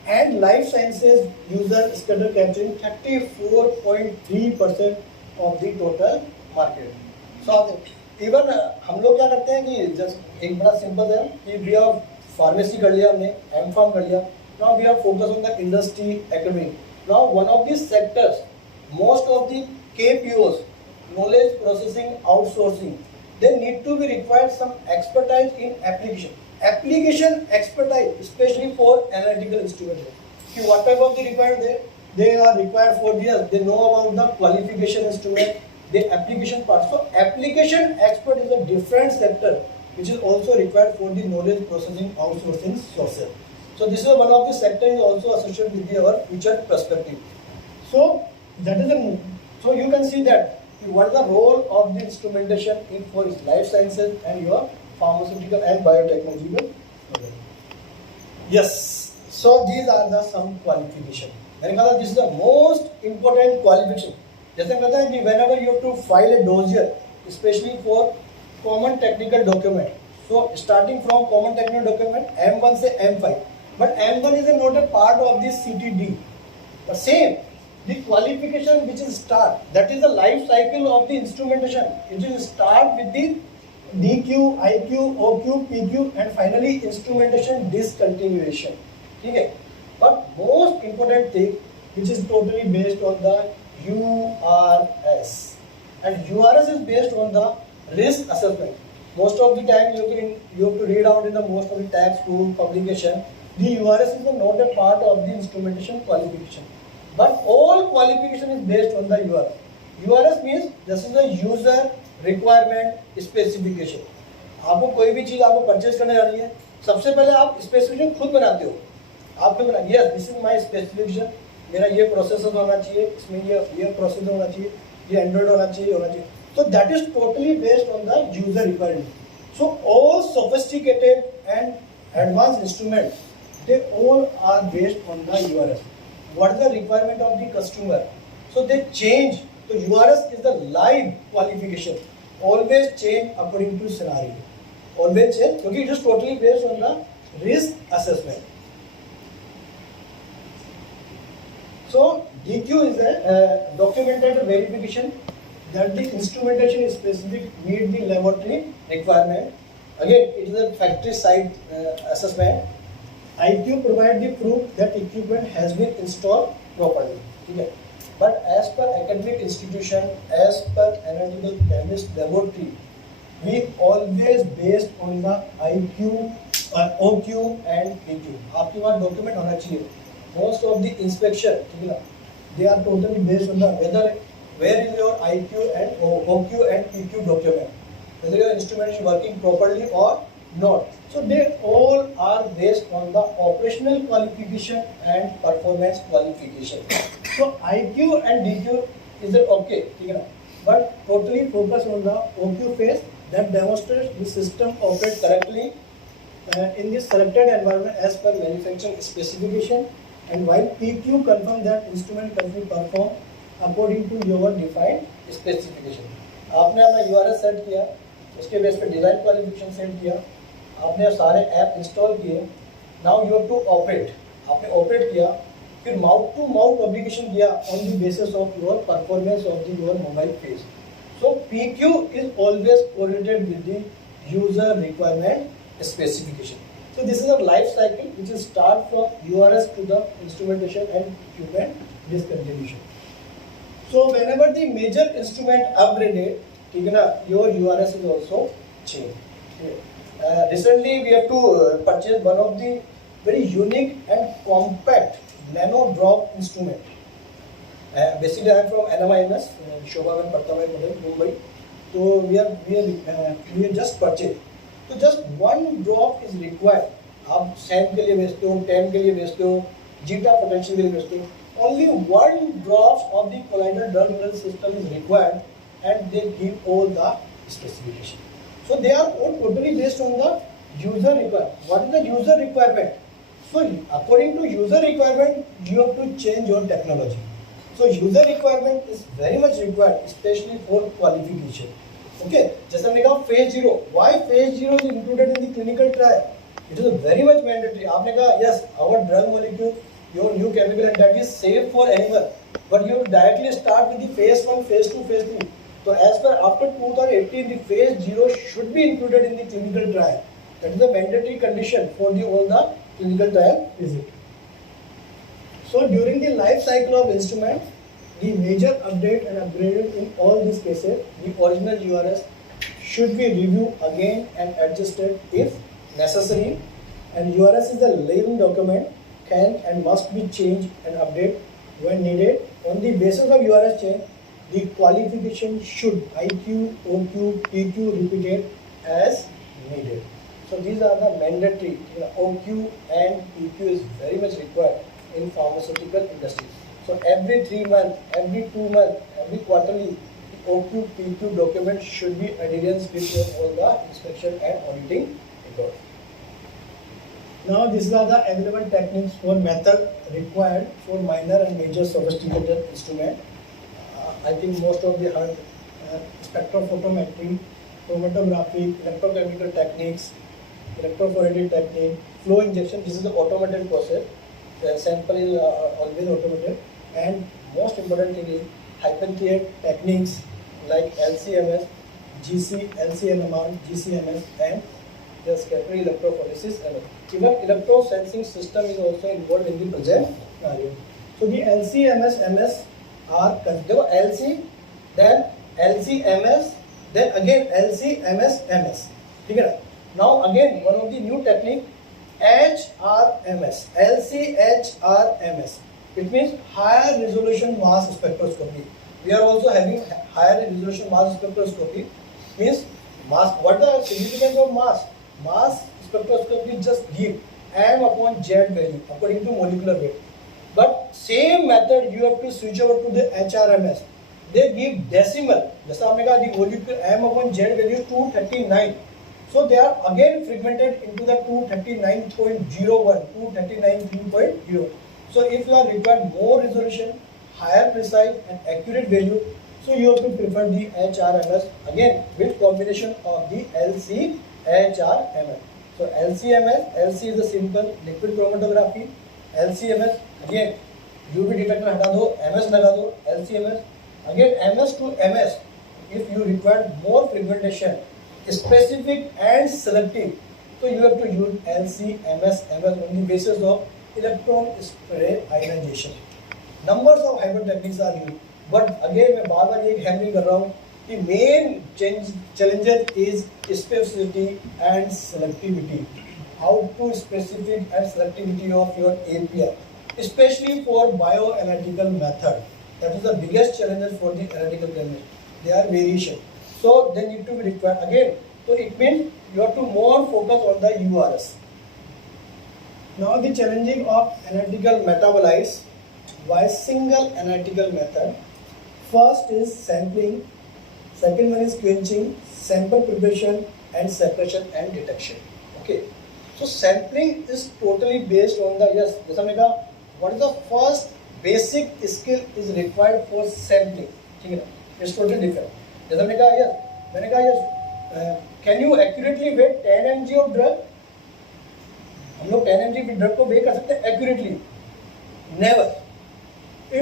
and life sciences user scatter capturing 34.3% of the total market. So even हम लोग क्या करते हैं कि just एक बड़ा simple है कि वी आर फार्मेसी कर लिया हमने, एम फार्म कर लिया. Now we are focus on the industry academic. Now one of the sectors most of the KPOs, knowledge processing outsourcing, they need to be required some expertise in application expertise, especially for analytical instrument. कि what type of the required they are required for this, they know about the qualification instrument, the application part. So application expert is a different sector which is also required for the knowledge processing outsourcing sources. So this is one of the sector is also associated with our future perspective. So that is so you can see that what is the role of the instrumentation in for its life sciences and your pharmaceutical and biotechnological. Yes, so these are the some qualification. And this is the most important qualification. जैसे कहता है कि whenever you have to file a dossier, especially for common technical document. So starting from common technical document M1 से M5, but M1 is not a part of this CTD. But same, the qualification which is start, that is the life cycle of the instrumentation. It will start with the DQ, IQ, OQ, PQ, and finally instrumentation discontinuation. Okay, but most important thing which is totally based on the URS, and URS is based on the risk assessment. Most of the time you have to read out in the most of the textbook publication. The URS is not a part of the instrumentation qualification, but all qualification is based on the URS. URS means this is a user requirement specification. आपको कोई भी चीज आपको purchase करने जानी है, सबसे पहले आप स्पेसिफिकेशन खुद बनाते हो. आपने बना yes this is my specification, मेरा ये प्रोसेसर होना चाहिए, इसमें ये प्रोसेसर होना चाहिए, ये एंड्रॉइड होना चाहिए. So that is totally based on the user requirement. So all sophisticated and advanced instruments, they all are based on the URS. What is the requirement of the customer? So they change. So URS is the live qualification. Always change according to scenario. Always change because it is totally based on the risk assessment. So DQ is a documented verification that the instrumentation is specific meet the laboratory requirement. Again, it is a factory side assessment. IQ provide the proof that equipment has been installed properly. Okay. But as per academic institution, as per analytical chemist laboratory, we always based on the IQ, OQ and PQ. आपके पास document होना चाहिए. Most of the inspection, they are totally based on the where is your IQ and OQ and PQ document, whether your instrument is working properly or not. So they all are based on the operational qualification and performance qualification. So IQ and DQ is okay, but totally focus on the OQ phase that demonstrates the system operates correctly in the selected environment as per manufacturing specification, and while PQ confirm that instrument can be performed according to your defined specification. आपने अपना URS set किया, उसके base पे design qualification set किया, आपने सारे app install किए. Now you have to operate. आपने ऑपरेट किया, फिर माउथ टू माउथ एप्लीकेशन किया on the basis of your performance of the your mobile face. So PQ is always correlated with the user requirement specification. So this is a life cycle which is start from URS to the instrumentation and equipment discontinuation. So whenever the major instrument upgraded, ठीक है ना, your URS is also changed. Recently we have to purchase one of the very unique and compact nano drop instrument. Basically I am from NMIMS, Shobhavan Pattamai Model, Mumbai. So we have just purchased. So just one drop is required. आप SAM के लिए भेजते हो, TEM के लिए भेजते हो, zeta potential के लिए भेजते हो. Only one drop of the collider drug model system is required, and they give all the specification. So they are all totally based on the user requirement. What is the user requirement? So according to user requirement, you have to change your technology. So user requirement is very much required, especially for qualification. Okay, जैसे हमने कहा phase 0. Why phase 0 is included in the clinical trial? It is very much mandatory. आपने कहा yes, our drug molecule, your new chemical entity is safe for animal, but you directly start with the phase 1, phase 2, phase 3. So as per after 2018, the phase 0 should be included in the clinical trial. That is the mandatory condition for all the clinical trial visit. So during the life cycle of instrument, the major update and upgraded in all these cases, the original URS should be reviewed again and adjusted if necessary. And URS is a living document, can and must be changed and updated when needed. On the basis of URS change, the qualification should IQ, OQ, PQ repeated as needed. So these are the mandatory. OQ and PQ is very much required in pharmaceutical industry. So every 3 months, every 2 months, every quarterly, the OQ, PQ document should be adherence with all the inspection and auditing report. Now these are the available techniques for method required for minor and major sophisticated instrument. I think most of the heard spectrophotometry, chromatography, electrochemical techniques, electrophoretic technique, flow injection. This is the automated process. The sample is always automated, and most important thing is hypercare techniques like LCMS, GC, LCMMR, GCMS, and the scapillary electrophoresis. And even electro-sensing system is also involved in the present scenario. So the LCMS, MS are considered LC, then LCMS, then again LCMS, MS. Now again one of the new technique, HRMS, LCHRMS. It means higher resolution mass spectroscopy. We are also having higher resolution mass spectroscopy. Means mass. What the significance of mass? Mass spectroscopy just give M upon Z value according to molecular weight. But same method you have to switch over to the HRMS. They give decimal. जैसा हमने कहा the molecular M upon Z value is 239. So they are again fragmented into the 239.01, 239.3.0. So if you are required more resolution, higher precise and accurate value, so you have to prefer the HRMS again with combination of the LC, HRMS. So LCMS, LC is the simple liquid chromatography. LCMS again UV detector हटा दो, MS लगा दो, LCMS again MS to MS. If you require more fragmentation, specific and selective, so you have to use LCMS, MS on the basis of electron spray ionization. Numbers of hybrid techniques are used, but again मैं बार-बार ये hammering कर रहा हूँ कि main challenges is specificity and selectivity. How to specific and selectivity of your API, especially for bioanalytical method. That is the biggest challenge for the analytical chemist. They are variation. So they need to be required again. So it means you have to more focus on the URS. Now the challenging of analytical metabolites by single analytical method. First is sampling, second one is quenching, sample preparation and separation and detection. Okay. So sampling is totally based on the yes. जैसा मैंने कहा, what is the first basic skill is required for sampling? ठीक है ना? It's totally different. जैसा मैंने कहा yes, मैंने कहा yes. Can you accurately weigh 10 mg of drug? हम लोग 10 mg की drug को weigh कर सकते हैं accurately? Never.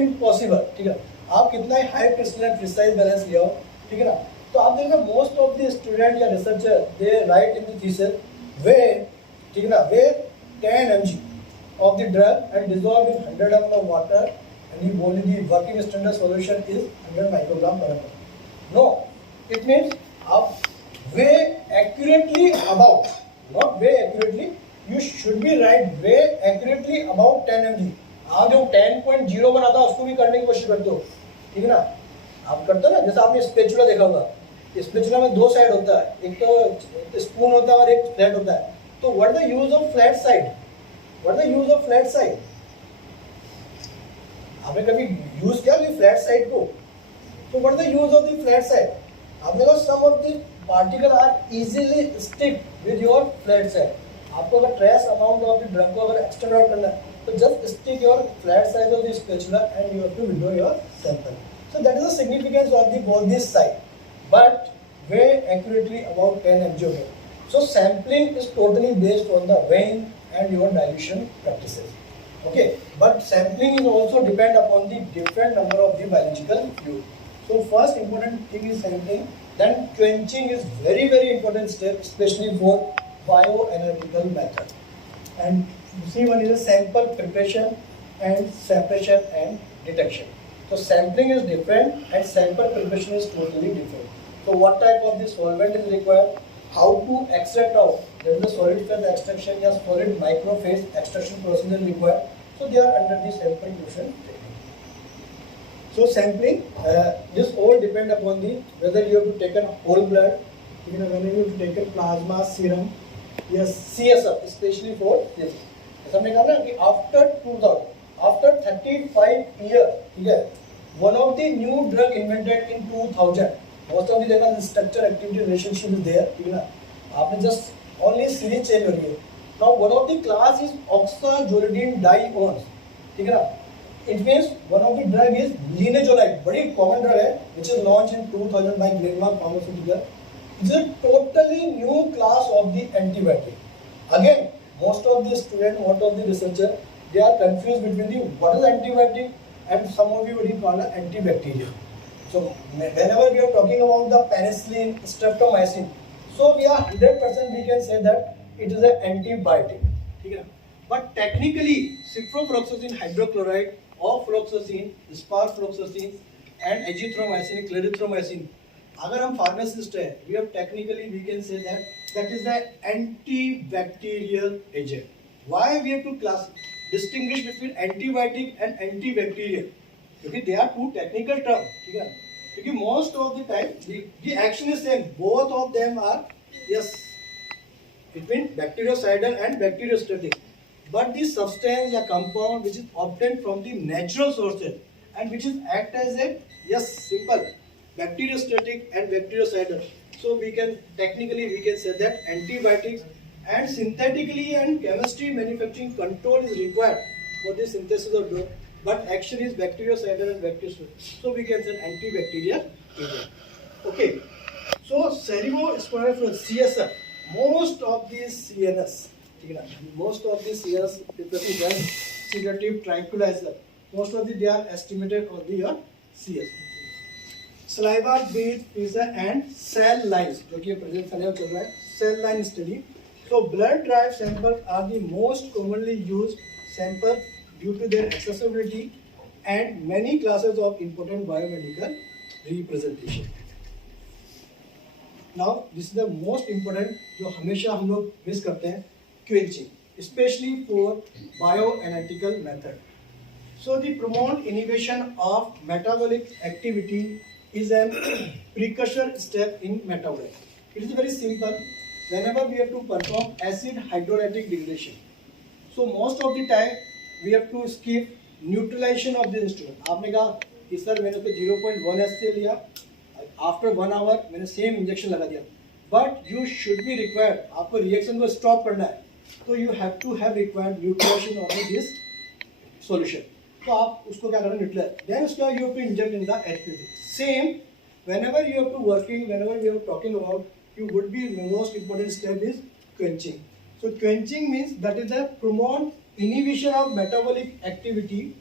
Impossible. ठीक है? आप कितना ही high precise balance ले आओ, ठीक है ना? तो आप देखेंगे most of the student या researcher they write in the thesis weigh, ठीक है ना, weigh 10 mg of the drug and dissolve in 100 ml of water and he only the working standard solution is 100 microgram per ml. No, it means आप way accurately above, not way accurately, you should be right way accurately about 10 mg. आप जो 10.0 बनाता है उसको भी करने की कोशिश करते हो, ठीक है ना? आप करते हो ना, जैसे आपने स्पेचुला देखा होगा, स्पेचुला में दो साइड होता है, एक तो स्पून होता है और एक फ्लैट होता है. तो what the use of flat side? What the use of flat side? आपने कभी यूज किया कि फ्लैट साइड को? तो what the use of the flat side? आपने कहा some of the particle are easily stick with your flat side. आपको अगर trace amount of the drug को अगर एक्सटेंड आउट करना है तो just stick your flat side of the spatula and you have to window your sample. So that is the significance of the both this side, but weigh accurately about 10 mg. So sampling is totally based on the weighing and your dilution practices. Okay, but sampling is also depend upon the different number of the biological fluid. So first important thing is sampling. Then quenching is very important step, especially for bioanalytical method. And you see one is a sample preparation and separation and detection. So sampling is different and sample preparation is totally different. So what type of the solvent is required? How to extract out? There is a solid phase extraction or solid microphase extraction procedure required. So they are under the sample preparation technique. So sampling, this all depend upon the whether you have to take a whole blood, whether you have to take a plasma, serum, yes, CSF, especially for this. ऐसा हमने कहा ना कि after 2000. After 35 years, ठीक है, one of the new drug invented in 2000. Most of the जगह structure activity relationship is there, ठीक है ना? आपने just only series change हो रही है. Now one of the class is oxazolidine diones, ठीक है ना? It means one of the drug is linezolide, बड़ी common drug है, which is launched in 2000 by Glenmark Pharmaceutical. It's a totally new class of the antibiotic. Again, most of the student, most of the researcher, they are confused between the what is antibiotic and some of you would call it antibacterial. So whenever we are talking about the penicillin, streptomycin, so we are 100% we can say that it is an antibiotic. ठीक है? But technically, ciprofloxacin hydrochloride, ofloxacin, sparfloxacin, and azithromycin, clarithromycin. अगर हम pharmacist हैं, we have technically we can say that is an antibacterial agent. Why we have to distinguish between antibiotic and antibacterial? क्योंकि they are two technical terms, ठीक है? क्योंकि most of the time the action is same. Both of them are yes between bactericidal and bacteriostatic. But the substance or compound which is obtained from the natural sources and which is act as a yes simple bacteriostatic and bactericidal. So we can technically we can say that antibiotics and synthetically and chemistry manufacturing control is required for the synthesis of drug, but action is bactericidal and bactericidal. So we can say antibacterial agent. Okay. So cerebrospinal CSF, most of these CNS, most of these CNS represent sedative tranquilizer. Most of the they are estimated on the CS. Saliva, breath, pizza and cell lines, जो कि present चल रहा है, cell line study. So blood-derived samples are the most commonly used sample due to their accessibility and many classes of important biomedical representation. Now this is the most important जो हमेशा हम लोग miss करते हैं, quenching, especially for bioanalytical method. So the promote inhibition of metabolic activity is a precursor step in metabolism. It is very simple. Whenever we have to perform acid hydrolytic degradation, so most of the time we have to skip neutralization of the instrument. आपने कहा कि sir मैंने तो 0.1 S से लिया, after 1 hour मैंने same injection लगा दिया, but you should be required, आपको reaction को stop करना है, तो you have to have required neutralization of this solution. तो आप उसको क्या करना neutralize, then उसके बाद you have to inject in the HPLC. Same, whenever you have to working, whenever we are talking about, you would be the most important step is quenching. So quenching means that is a promote inhibition of metabolic activity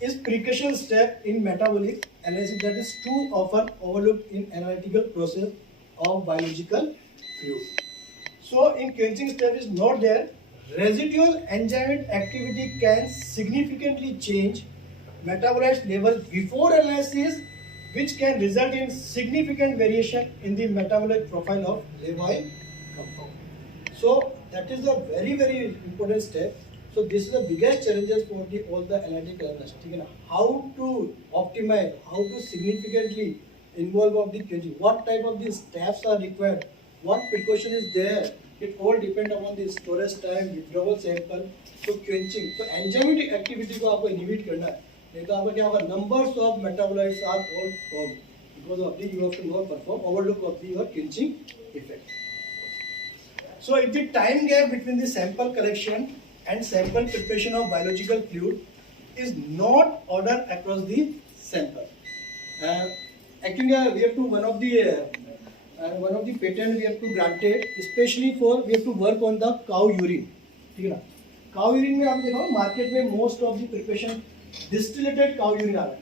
is precursor step in metabolic analysis that is too often overlooked in analytical process of biological fluid. So in quenching step is not there. Residual enzymatic activity can significantly change metabolites level before analysis, which can result in significant variation in the metabolic profile of Levy compound. So that is a very important step. So this is the biggest challenges for all the analytical analysts. How to optimize, how to significantly involve of the quenching, what type of these steps are required, what precaution is there. It all depend upon the storage time, withdrawal sample, so quenching. So enzymatic activity को आपको inhibit करना है. नहीं तो आपका क्या होगा? Numbers of metabolites are all formed. Because of this, you have to not perform overlook of the your quenching effect. So if the time gap between the sample collection and sample preparation of biological fluid is not ordered across the sample. Actually, we have to one of the patent we have to granted, especially for we have to work on the cow urine. ठीक है ना? Cow urine में आप देखो market में most of the preparation distillated cow urine आ रहा है.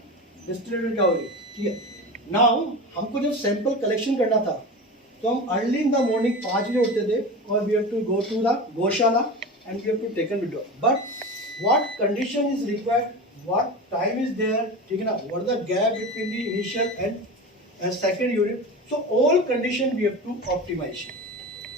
Distillated cow urine. ठीक है? Now हमको जब sample collection करना था, तो हम अर्ली इन द मॉर्निंग 5 बजे उठते थे और we have to go to the gaushala and we have to taken withdraw. But what condition is required, what time is there, ठीक है ना, what the gap between the initial and second unit. So all condition we have to optimise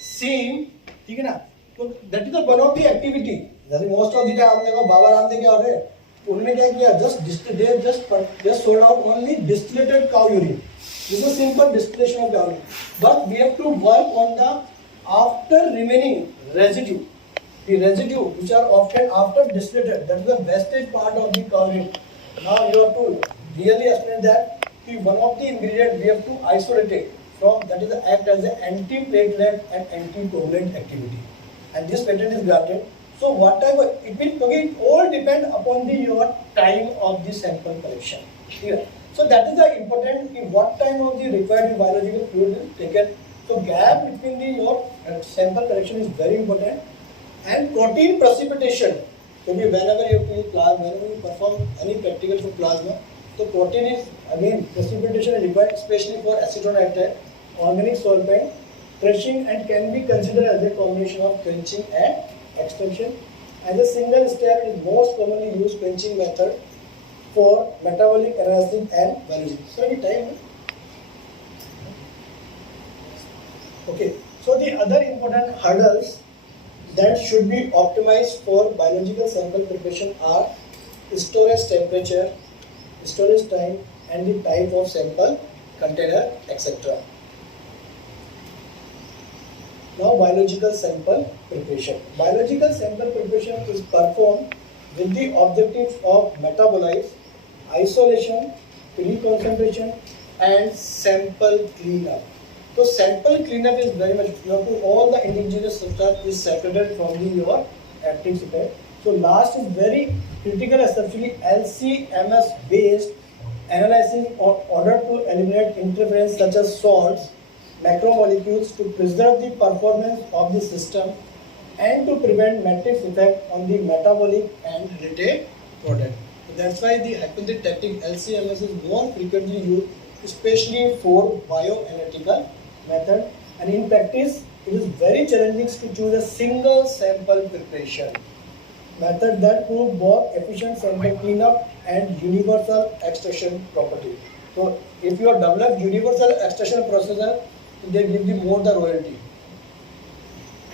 same. ठीक है ना. तो that is the one of the activity. जैसे most of the time आपने कहा बाबा रामदेव क्या हो रहे हैं, उन्होंने क्या किया, just sold out only distilled cow urine. This is a simple distillation of cow urine, but we have to work on the after remaining residue. The residue which are often after distillated, that is the wastage part of the cow urine. Now you have to really explain that one of the ingredient we have to isolate it from, that is the act as an anti-platelet and anticoagulant activity. And this patent is granted. So whatever it will, it all depend upon the your time of the sample collection. Here. So that is the important in what time of the required biological fluid is taken. So gap between the your sample collection is very important. And protein precipitation. So whenever you use plasma, whenever you perform any practical for plasma, so protein is again precipitation is required, especially for acetonitrile, organic solvent, crushing, and can be considered as a combination of quenching and extraction. As a single step, it is most commonly used quenching method for metabolic analysis and biology. So any time. Okay. So the other important hurdles that should be optimized for biological sample preparation are storage temperature, storage time, and the type of sample, container, etc. Now biological sample preparation. Biological sample preparation is performed with the objectives of metabolites, isolation, pre-concentration, and sample cleanup. So sample cleanup is very much, you have to all the indigenous substance is separated from the your active site. So last is very critical, especially LC-MS based analysis in order to eliminate interference such as salts, macromolecules, to preserve the performance of the system and to prevent matrix effect on the metabolic and related product. So that's why the hypothetic technique LC-MS is more frequently used, especially for bioanalytical method. And in practice, it is very challenging to choose a single sample preparation method that prove both efficient sample cleanup and universal extraction property. So if you have developed universal extraction procedure, they give you more the royalty.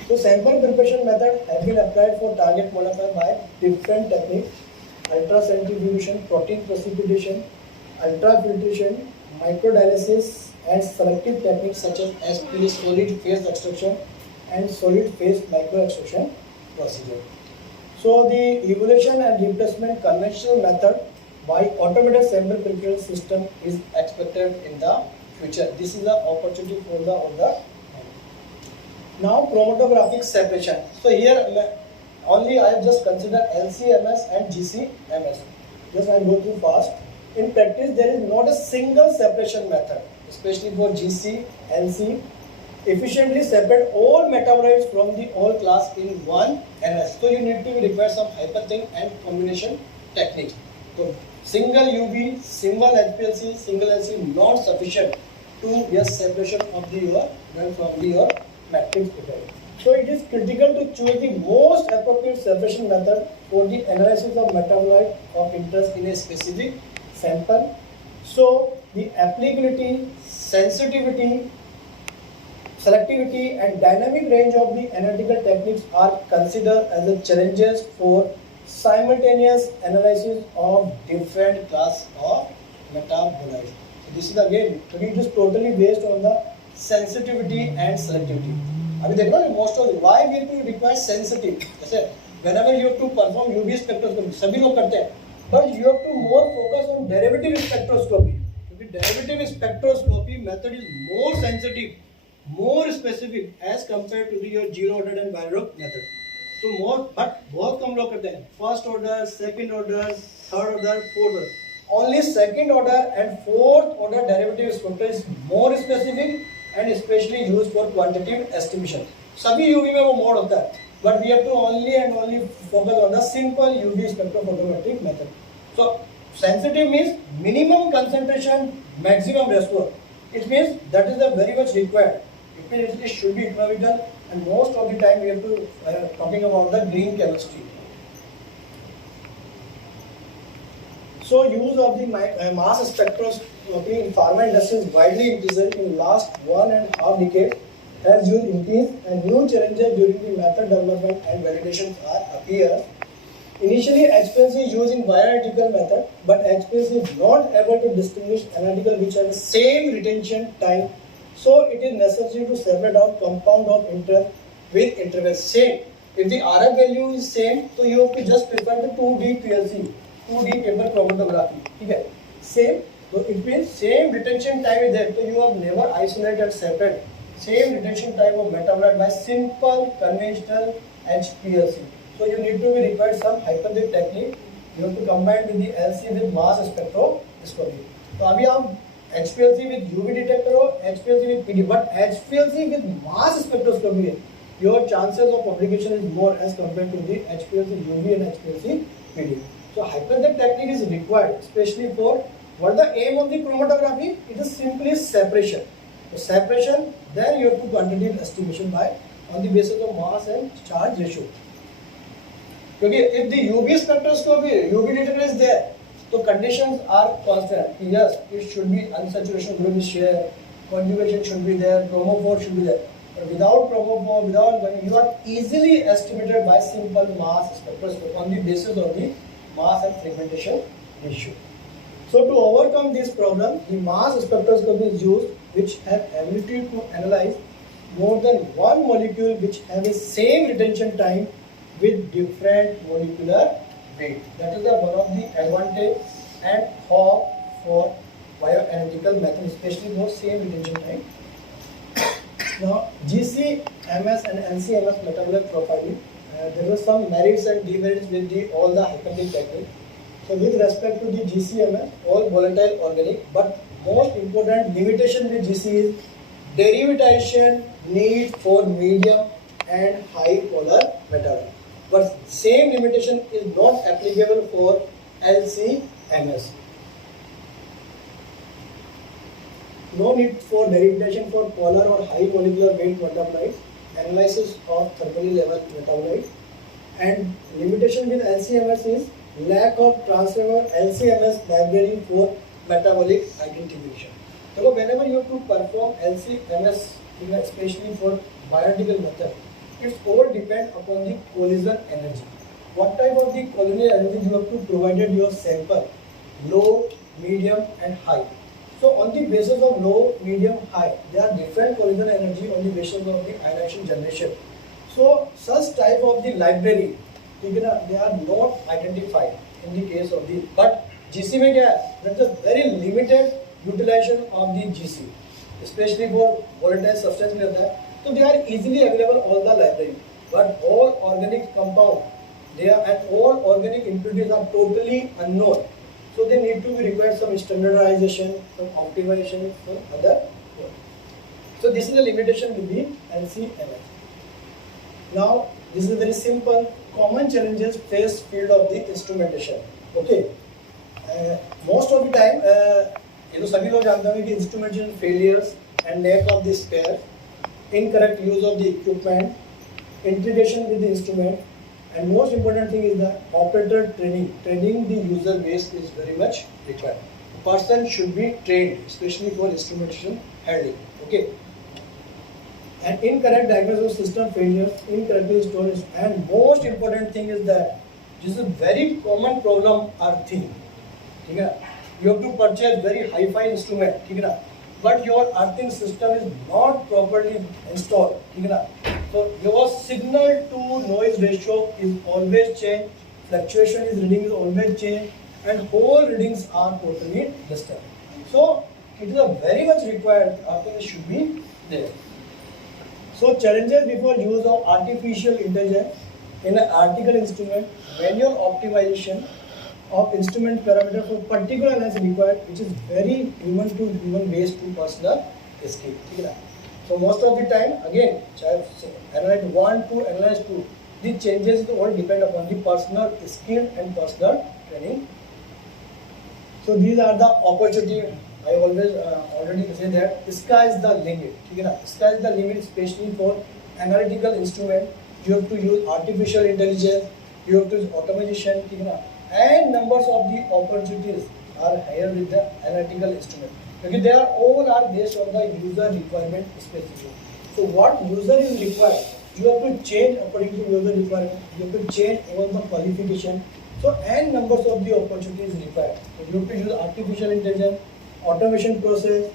So sample preparation method has been applied for target molecular by different techniques: ultracentrifugation, protein precipitation, ultrafiltration, microdialysis, and selective techniques such as SP, solid phase extraction, and solid phase microextraction procedure. So the evolution and replacement conventional method by automated sample preparation system is expected in the future. This is the opportunity for the older. Now chromatographic separation. So here only I have just considered LC-MS and GC-MS. Just I go through fast. In practice, there is not a single separation method, especially for GC, LC. Efficiently separate all metabolites from the all class in one analysis. So you need to require some hyperthink and combination techniques. So single UV, single HPLC, single LC not sufficient to get separation of the your from the your matrix effect. So it is critical to choose the most appropriate separation method for the analysis of metabolite of interest in a specific sample. So the applicability, sensitivity, selectivity and dynamic range of the analytical techniques are considered as the challenges for simultaneous analysis of different class of metabolites. So this is again, it is totally based on the sensitivity and selectivity. अभी देखो ना most of the why we have to require sensitive. जैसे whenever you have to perform UV spectroscopy सभी लोग करते हैं, but you have to more focus on derivative spectroscopy. क्योंकि derivative spectroscopy method is more sensitive, more specific as compared to the your zero order and Weierach method. So more, but बहुत कम लोग करते हैं. First order, second order, third order, fourth order. Only second order and fourth order derivative spectra is more specific and especially used for quantitative estimation. सभी UV में वो mode होता है, but we have to only and only focus on the simple UV spectrophotometric method. So sensitive means minimum concentration, maximum response. It means that is the very much required. It means it should be economical, and most of the time we have to talking about the green chemistry. So use of the mass spectroscopy in pharma industry is widely present in last 1.5 decades has used increased and new challenges during the method development and validation appear. Initially, HPLC used in bioanalytical method, but HPLC is not able to distinguish analytical which have the same retention time. So it is necessary to separate out compound of interest with interval same. If the RF value is same, so you have to just prefer the 2D PLC. 2D paper chromatography. Okay. Same. So it means same retention time is there. So you have never isolated and separate same retention time of metabolite by simple conventional HPLC. So you need to be required some hyperthermic technique. You have to combine with the LC with mass spectroscopy. So अभी आप HPLC with UV detector हो, HPLC with PD, but HPLC with mass spectroscopy, your chances of publication is more as compared to the HPLC UV and HPLC PD. So hyperthermic technique is required, especially for what the aim of the chromatography? It is simply separation. So separation, then you have to quantitative estimation by on the basis of mass and charge ratio. Because if the UV spectroscopy, UV detector is there, so conditions are constant. Yes, it should be unsaturation group is shared, conjugation should be there, chromophore should be there. But without chromophore, without you are easily estimated by simple mass spectroscopy on the basis of the mass and fragmentation ratio. So to overcome this problem, the mass spectroscopy is used, which have ability to analyze more than one molecule which have the same retention time with different molecular weight. That is one of the advantage and hope for bioanalytical method, especially those same retention time. Now GCMS and NCMS metabolite profiling. There were some merits and demerits with all the hyperthermic technique. So with respect to the GCMS, all volatile organic, but most important limitation with GC is derivatization need for medium and high polar metabolite. But same limitation is not applicable for LCMS. No need for derivatization for polar or high molecular weight metabolites, analysis of thermally level metabolites, and limitation with LCMS is lack of transfer LCMS library for metabolic identification. So whenever you have to perform LCMS, especially for bioanalytical method, it's all depend upon the collision energy. What type of the collision energy you have to provided your sample, low, medium and high. So on the basis of low, medium, high, there are different collision energy on the basis of the ionization generation. So such type of the library, they are not identified in the case of the, but GC में क्या है? There is a very limited utilization of the GC, especially for volatile substance में होता है. So they are easily available all the library, but all organic compound, they are and all organic impurities are totally unknown. So they need to be required some standardization, some optimization, some other. So this is the limitation with the LCMS. Now this is very simple. Common challenges faced field of the instrumentation. Okay. Most of the time, ये तो सभी लोग जानते हैं कि instrumentation failures and lack of the spare, incorrect use of the equipment, integration with the instrument, and most important thing is the operator training. Training the user base is very much required. The person should be trained, especially for instrumentation handling. Okay. And incorrect diagnosis of system failures, incorrectly stored, and most important thing is that this is a very common problem earthing. ठीक है? You have to purchase very hi-fi instrument, ठीक है ना? But your earthing system is not properly installed, ठीक है ना? So your signal to noise ratio is always changed, fluctuation is reading is always changed, and whole readings are totally disturbed. So it is a very much required. Earthing should be there. So challenges before use of artificial intelligence in an article instrument, manual optimization of instrument parameter for particular analysis required, which is very human to human based to personal skill. So most of the time, again, analyze 1 to analyze 2, the changes all depend upon the personal skill and personal training. So these are the opportunity. I always already say that sky is the limit. Sky is the limit, especially for analytical instrument. You have to use artificial intelligence. You have to use automation. And numbers of the opportunities are higher with the analytical instrument. Because they are all are based on the user requirement specifically. So what user is required, you have to change according to user requirement. You have to change all the qualification. So and numbers of the opportunities required. So you have to use artificial intelligence, automation process,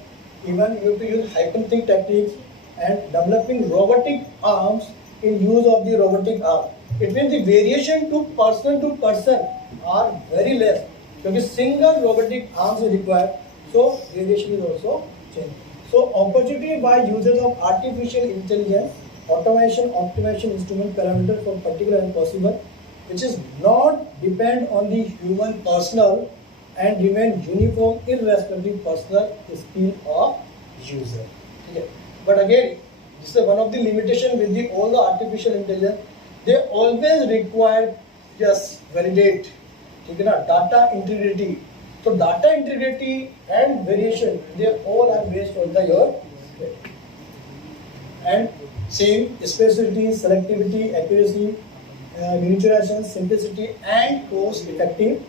even you have to use hyperthink techniques and developing robotic arms in use of the robotic arm. It means the variation to person are very less because single robotic arms is required. So variation is also changed. So opportunity by users of artificial intelligence, automation, optimization instrument parameter for particular and possible, which is not depend on the human personnel and remain uniform irrespective personal skill of user. Okay. But again, this is one of the limitation with the all the artificial intelligence. They always require just validate, okay, data integrity. So data integrity and variation, they all are based on the your and same specificity, selectivity, accuracy, miniaturization, simplicity, and cost effective.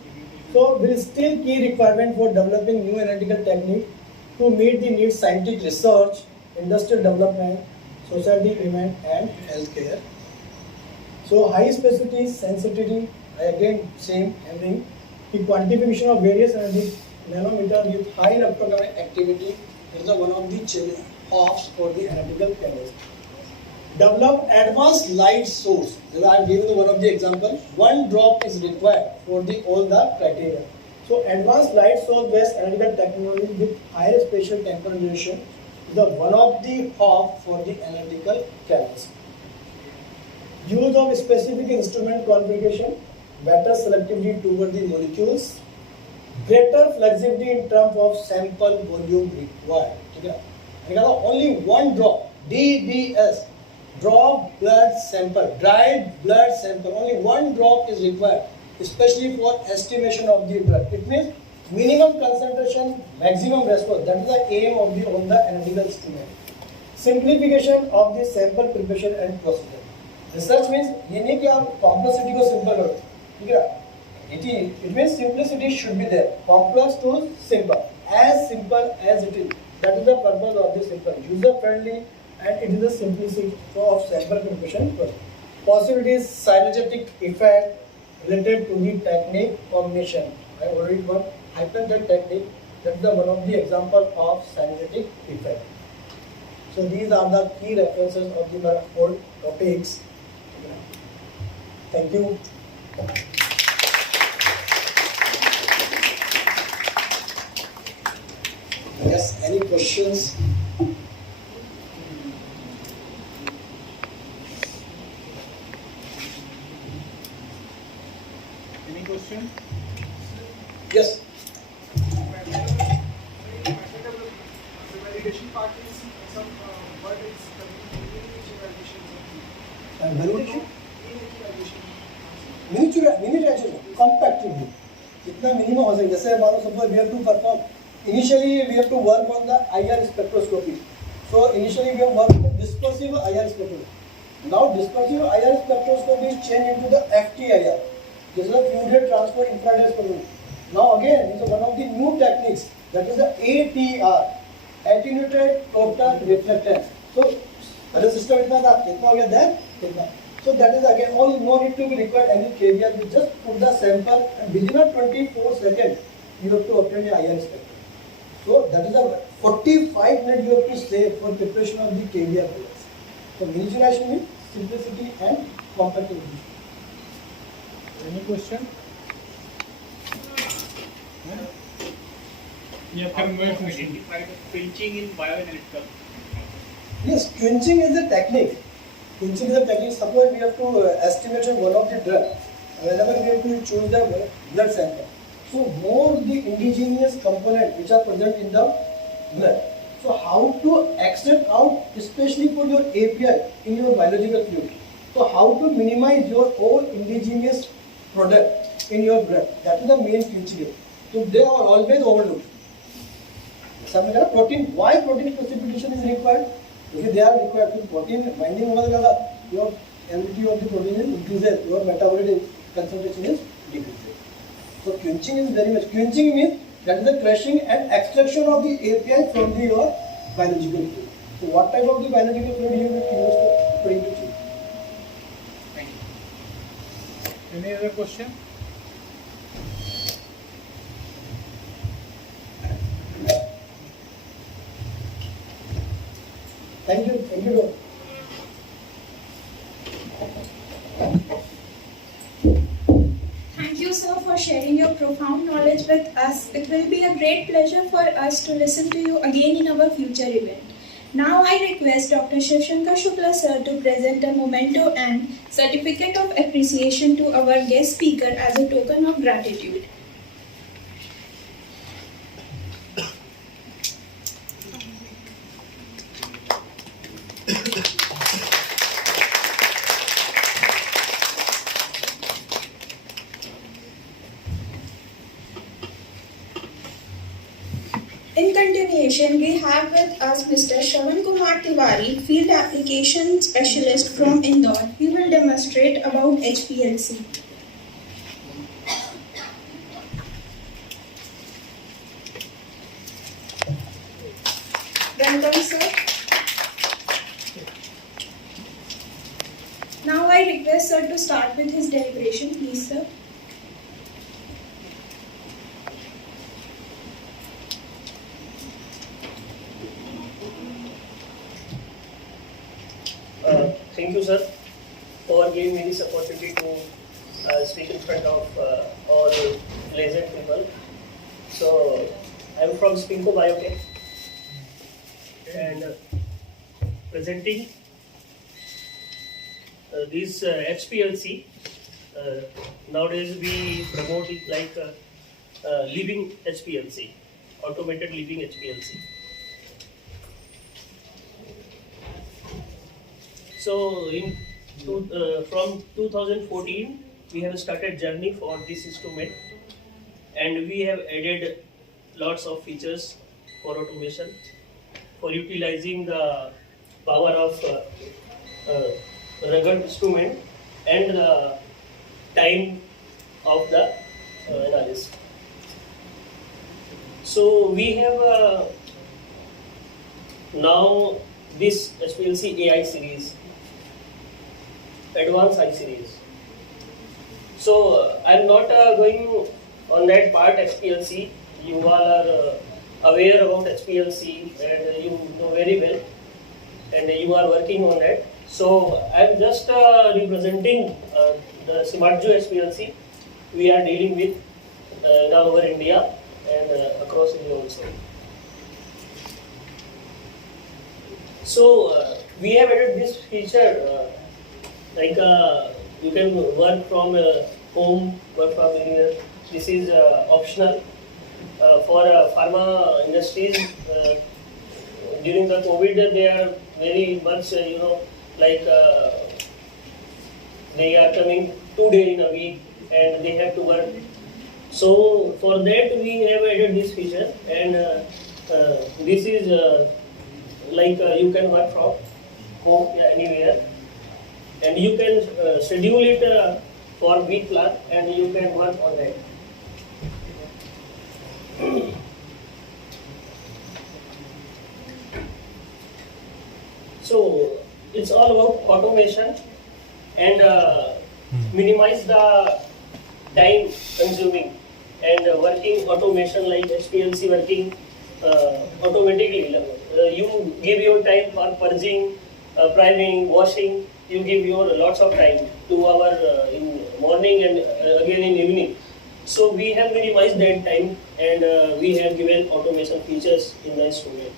So there is still key requirement for developing new analytical technique to meet the needs scientific research, industrial development, society event, and healthcare. So high specificity, sensitivity, again same everything. The quantification of various analytic nanometer with high electromagnetic activity is one of the offs for the analytical chemist. Develop advanced light source. I have given one of the example. One drop is required for the all the criteria. So advanced light source based analytical technology with higher spatial temporization is the one of the hub for the analytical chemist. Use of specific instrument configuration, better selectivity toward the molecules, greater flexibility in terms of sample volume required. Only one drop, DBS, drop blood sample, dried blood sample, only one drop is required, especially for estimation of the blood. It means minimum concentration, maximum response. That is the aim of the on the analytical instrument. Simplification of the sample preparation and procedure. Research means ये नहीं कि आप complexity को simple करो, ठीक है? It means simplicity should be there. Complex to simple as it is. That is the purpose of the simple, user friendly, and it is the simplicity of sample preparation process. Possibilities, synergetic effect related to the technique combination. I already got hyperthink technique. That is the one of the example of synergetic effect. So these are the key references of the 4 topics. Thank you. Yes, any questions? Any question? Yes. The validation part is some what is Validation? Miniaturization, compactly. जितना minimum हो सके. जैसे मान लो suppose we have to perform. Initially we have to work on the IR spectroscopy. So initially we have worked with dispersive IR spectroscopy. Now dispersive IR spectroscopy is changed into the FTIR. This is a fluid head transfer infrared spectroscopy. Now again, it's one of the new techniques, that is the ATR, attenuated total reflectance. So, other system itna tha, kitna ho gaya that, kitna. So that is again all, no need to be required any KVR. You just put the sample and within a 24 seconds you have to obtain a IR spectrum. So that is a 45 minutes you have to save for preparation of the KVR players. So miniaturization means simplicity and compactability. Any question? Yeah, identified pinching in bioanalytical. Yes, quenching is a technique. Quenching is a technique. Suppose we have to estimate one of the drug. Whenever we have to choose the blood sample. So more the indigenous component which are present in the blood. So how to extract out, especially for your API in your biological fluid. So how to minimize your own indigenous product in your blood. That is the main quenching. So they are always overlooked. Some protein. Why protein precipitation is required? Because they are required to protein binding over the your LVT of the protein is increases, your metabolic concentration is decreases. So quenching is very much. Quenching means that is the crushing and extraction of the API from the your biological fluid. So what type of the biological fluid you will use to bring to change? Thank you. Any other question? Thank you. Thank you. Thank you, sir, for sharing your profound knowledge with us. It will be a great pleasure for us to listen to you again in our future event. Now I request Dr. Shivshankar Shukla sir to present a memento and certificate of appreciation to our guest speaker as a token of gratitude. In continuation, we have with us Mr. Shravan Kumar Tiwari, Field Application Specialist from Indore. He will demonstrate about HPLC. Welcome, sir. Now I request sir to start with his deliberation, please, sir. Thank you, sir, for giving me this opportunity to speak in front of all pleasant people. So, I am from Spinco Biotech and presenting this HPLC. Nowadays, we promote it like living HPLC, automated living HPLC. So from 2014, we have started journey for this instrument, and we have added lots of features for automation, for utilizing the power of rugged instrument and the time of the analysis. So we have now this HPLC AI series, Advanced I series. So I'm not going on that part HPLC. You all are aware about HPLC and you know very well, and you are working on that. So I'm just representing the SmartJo HPLC we are dealing with now over India and across India also. So we have added this feature like you can work from home, work from anywhere. This is optional for pharma industries. During the COVID, they are very much like they are coming 2 days in a week and they have to work. So for that we have added this feature, and this is like you can work from home anywhere. and you can schedule it for week plan, and you can work on that. So it's all about automation and minimize the time consuming and working automation like HPLC working automatically. You give your time for purging, priming, washing. You give your lots of time, 2 hours in morning and again in evening. So we have minimized that time, and we have given automation features in the instrument.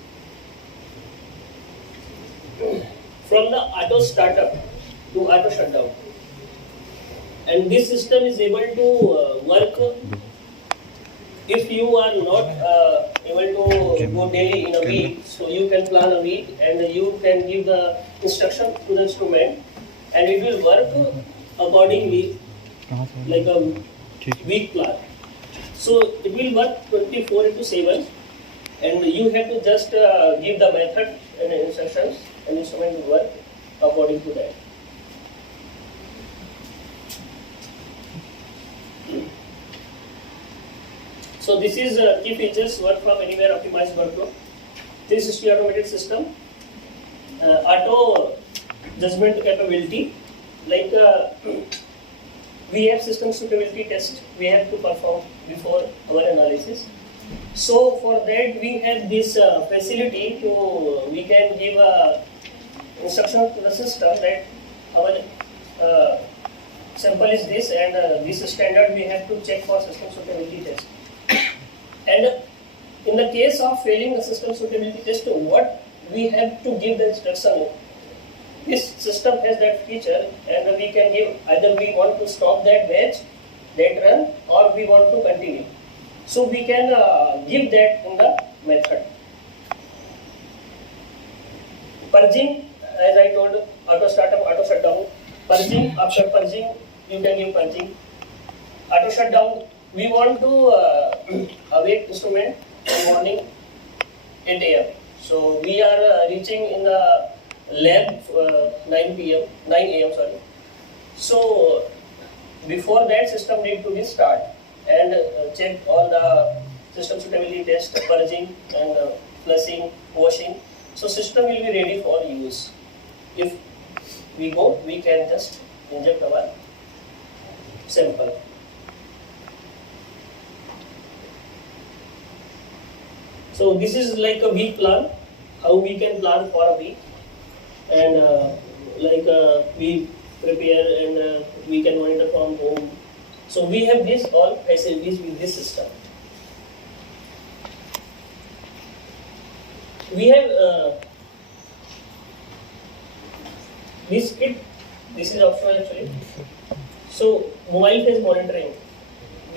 From the auto startup to auto shutdown, and this system is able to work if you are not able to go daily in a week. So you can plan a week and you can give the instruction to the instrument, and it will work accordingly like a week plan. So it will work 24/7, and you have to just give the method and instructions, and instrument will work according to that. So this is key features: work from anywhere, optimized workflow, 360 automated system, auto judgment capability. Like we have system suitability test we have to perform before our analysis. So for that we have this facility to we can give a instruction to the system that our sample is this, and this standard we have to check for system suitability test. And in the case of failing the system suitability test, what we have to give the instruction. This system has that feature, and we can give either we want to stop that batch, that run, or we want to continue. So we can give that in the method. Purging, as I told, auto startup, auto shutdown. Purging, after purging, you can give purging. Auto shutdown, we want to awake instrument in morning 8 a.m. So we are reaching in the lab 9 a.m. sorry. So before that, system need to be start and check all the system suitability test, purging and flushing, washing. So system will be ready for use. If we go, we can just inject our sample. So this is like a week plan, how we can plan for a week, and we prepare and we can monitor from home. So we have this all facilities with this system. We have this kit. This is optional actually. So mobile phase monitoring.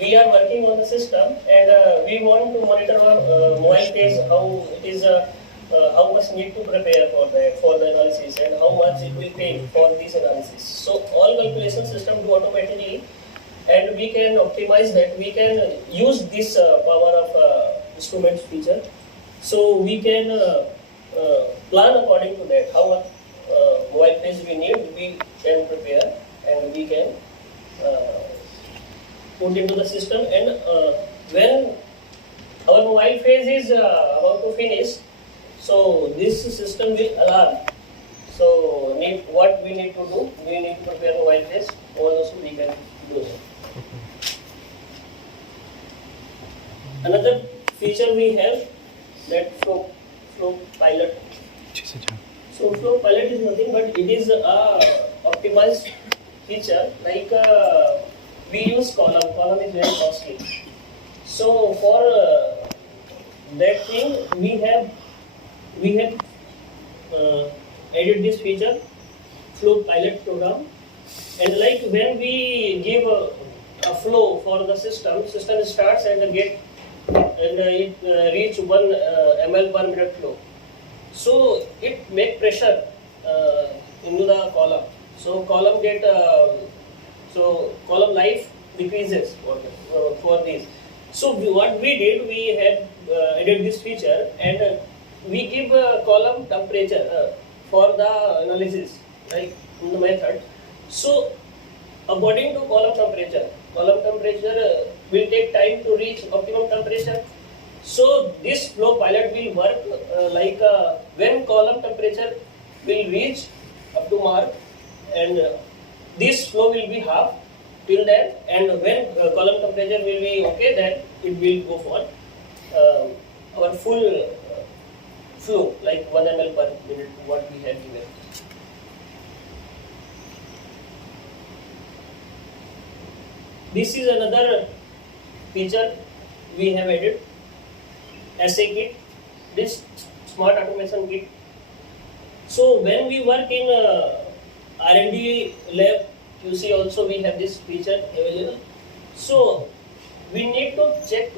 We are working on the system, and we want to monitor our mobile phase, how it is, how much need to prepare for that, for the analysis, and how much it will take for this analysis. So all calculation system do automatically, and we can optimize that. We can use this power of instrument feature. So we can plan according to that, how much mobile phase we need, we can prepare, and we can put into the system. And when our mobile phase is about to finish, so this system will alarm. So what we need to do, we need to prepare mobile phase, also we can do that. Another feature we have, that flow pilot. So flow pilot is nothing but it is a optimized feature. Like we use column. Column is very costly. So for that thing, we have added this feature, flow pilot program. And like when we give a flow for the system starts and it reach 1 ml per minute flow. So it make pressure into the column. So column column life decreases for this. So what we did, we have added this feature, and we give column temperature for the analysis, like in the method. So according to column temperature will take time to reach optimum temperature. So this flow pilot will work when column temperature will reach up to mark, and this flow will be half till then, and when column temperature will be okay, then it will go for our full flow, like 1 ml per minute, what we have given. This is another feature we have added, SA kit, this smart automation kit. So when we work in R&D lab, you see also we have this feature available. So we need to check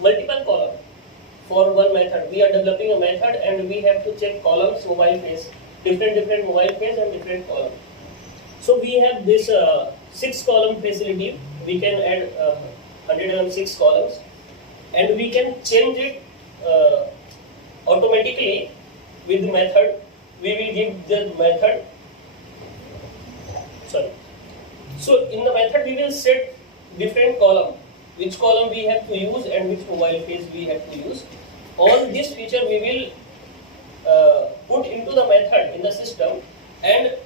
multiple columns for one method. We are developing a method and we have to check columns, mobile phase, different mobile phase and different column. So we have this 6 column facility. We can add 106 columns, and we can change it automatically with the method. We will give the method. So in the method we will set different column, which column we have to use and which mobile phase we have to use. All this feature we will put into the method in the system, and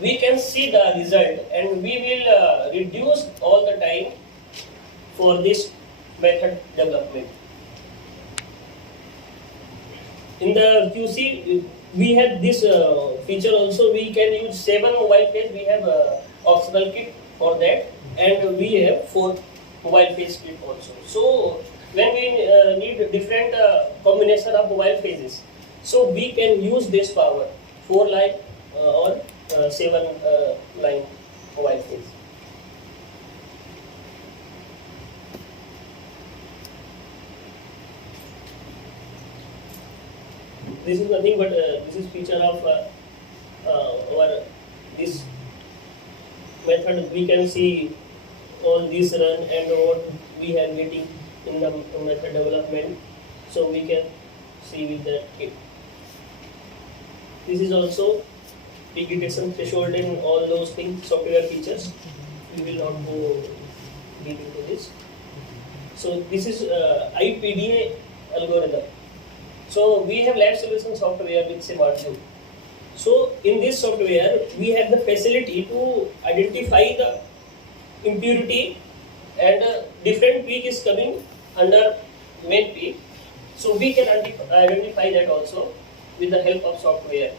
we can see the result, and we will reduce all the time for this method development. In the QC, we have this feature also. We can use 7 mobile phase. We have optional kit for that, and we have 4 mobile phase kit also. So when we need different combination of mobile phases, so we can use this power 4 line or 7 line mobile phase. This is nothing but this is feature of our this method. We can see all this run and what we have getting in the method development. So we can see with that kit. This is also peak detection threshold and all those things, software features. We will not go deep into this. So this is IPDA algorithm. So we have lab solution software with SmartView. So in this software, we have the facility to identify the impurity, and different peak is coming under main peak. So we can identify that also with the help of software.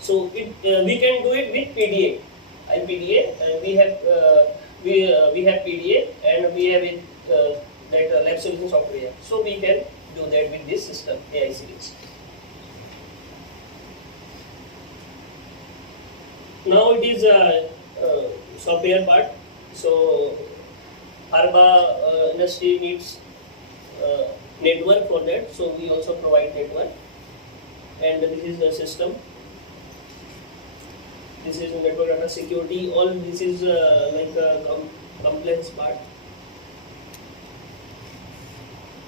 So we can do it with PDA, IPDA. We have PDA and we have that lab solution software. So we can do that with this system, AI series. Now it is a software part. So pharma industry needs network for that. So we also provide network. And this is the system. This is network data security. All this is like a complex part.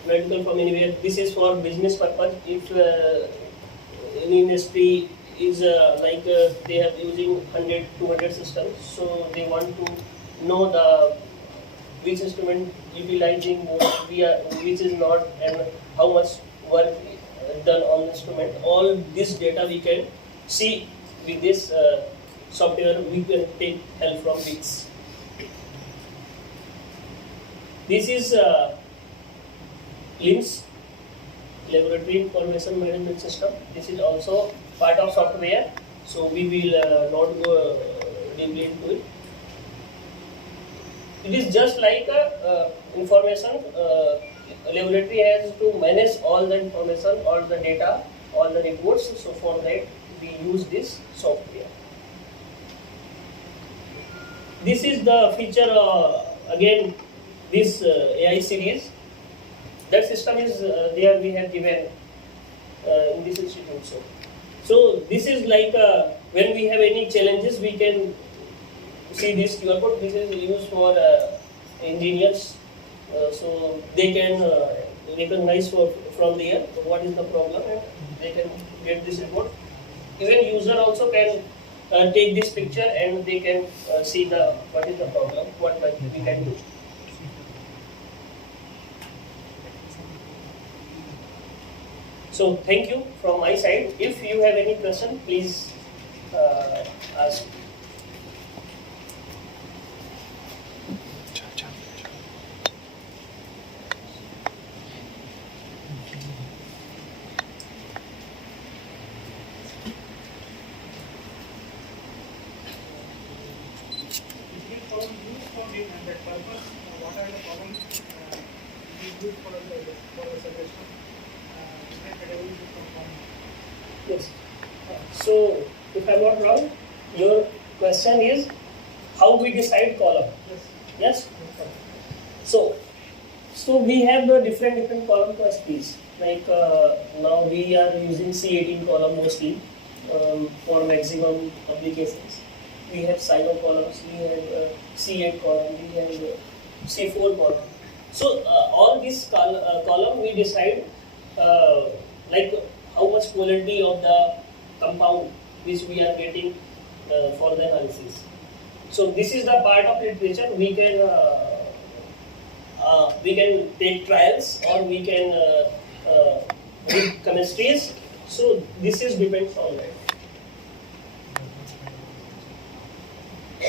Medical from anywhere. This is for business purpose. If any industry is they are using 100, 200 systems, so they want to know the which instrument utilizing which is not, and how much work done on the instrument. All this data we can see with this software. We can take help from this. This is LIMS, Laboratory Information Management System. This is also part of software, so we will not go deeply into it. It is just like a information. Laboratory has to manage all the information, all the data, all the reports. So for that we use this software. This is the feature again. This AI series. That system is there. We have given in this institute. So this is like when we have any challenges, we can see this QR code. This is used for engineers, so they can recognize from there what is the problem, and they can get this report. Even user also can take this picture and they can see the what is the problem, what we can do. So thank you from my side. If you have any question, please ask. It will for use for the that purpose. What are the problems we use for the suggestion? Different categories of compound. Yes. So, if I'm not wrong, your question is how we decide column. Yes. So we have the different column clusters. Like now we are using C18 column mostly for maximum applications. We have silo columns, we have C8 column, we have C4 column. So all these column we decide like how much quality of the compound which we are getting for the analysis. So this is the part of literature. We can take trials or we can read chemistries. So this is depends on that. So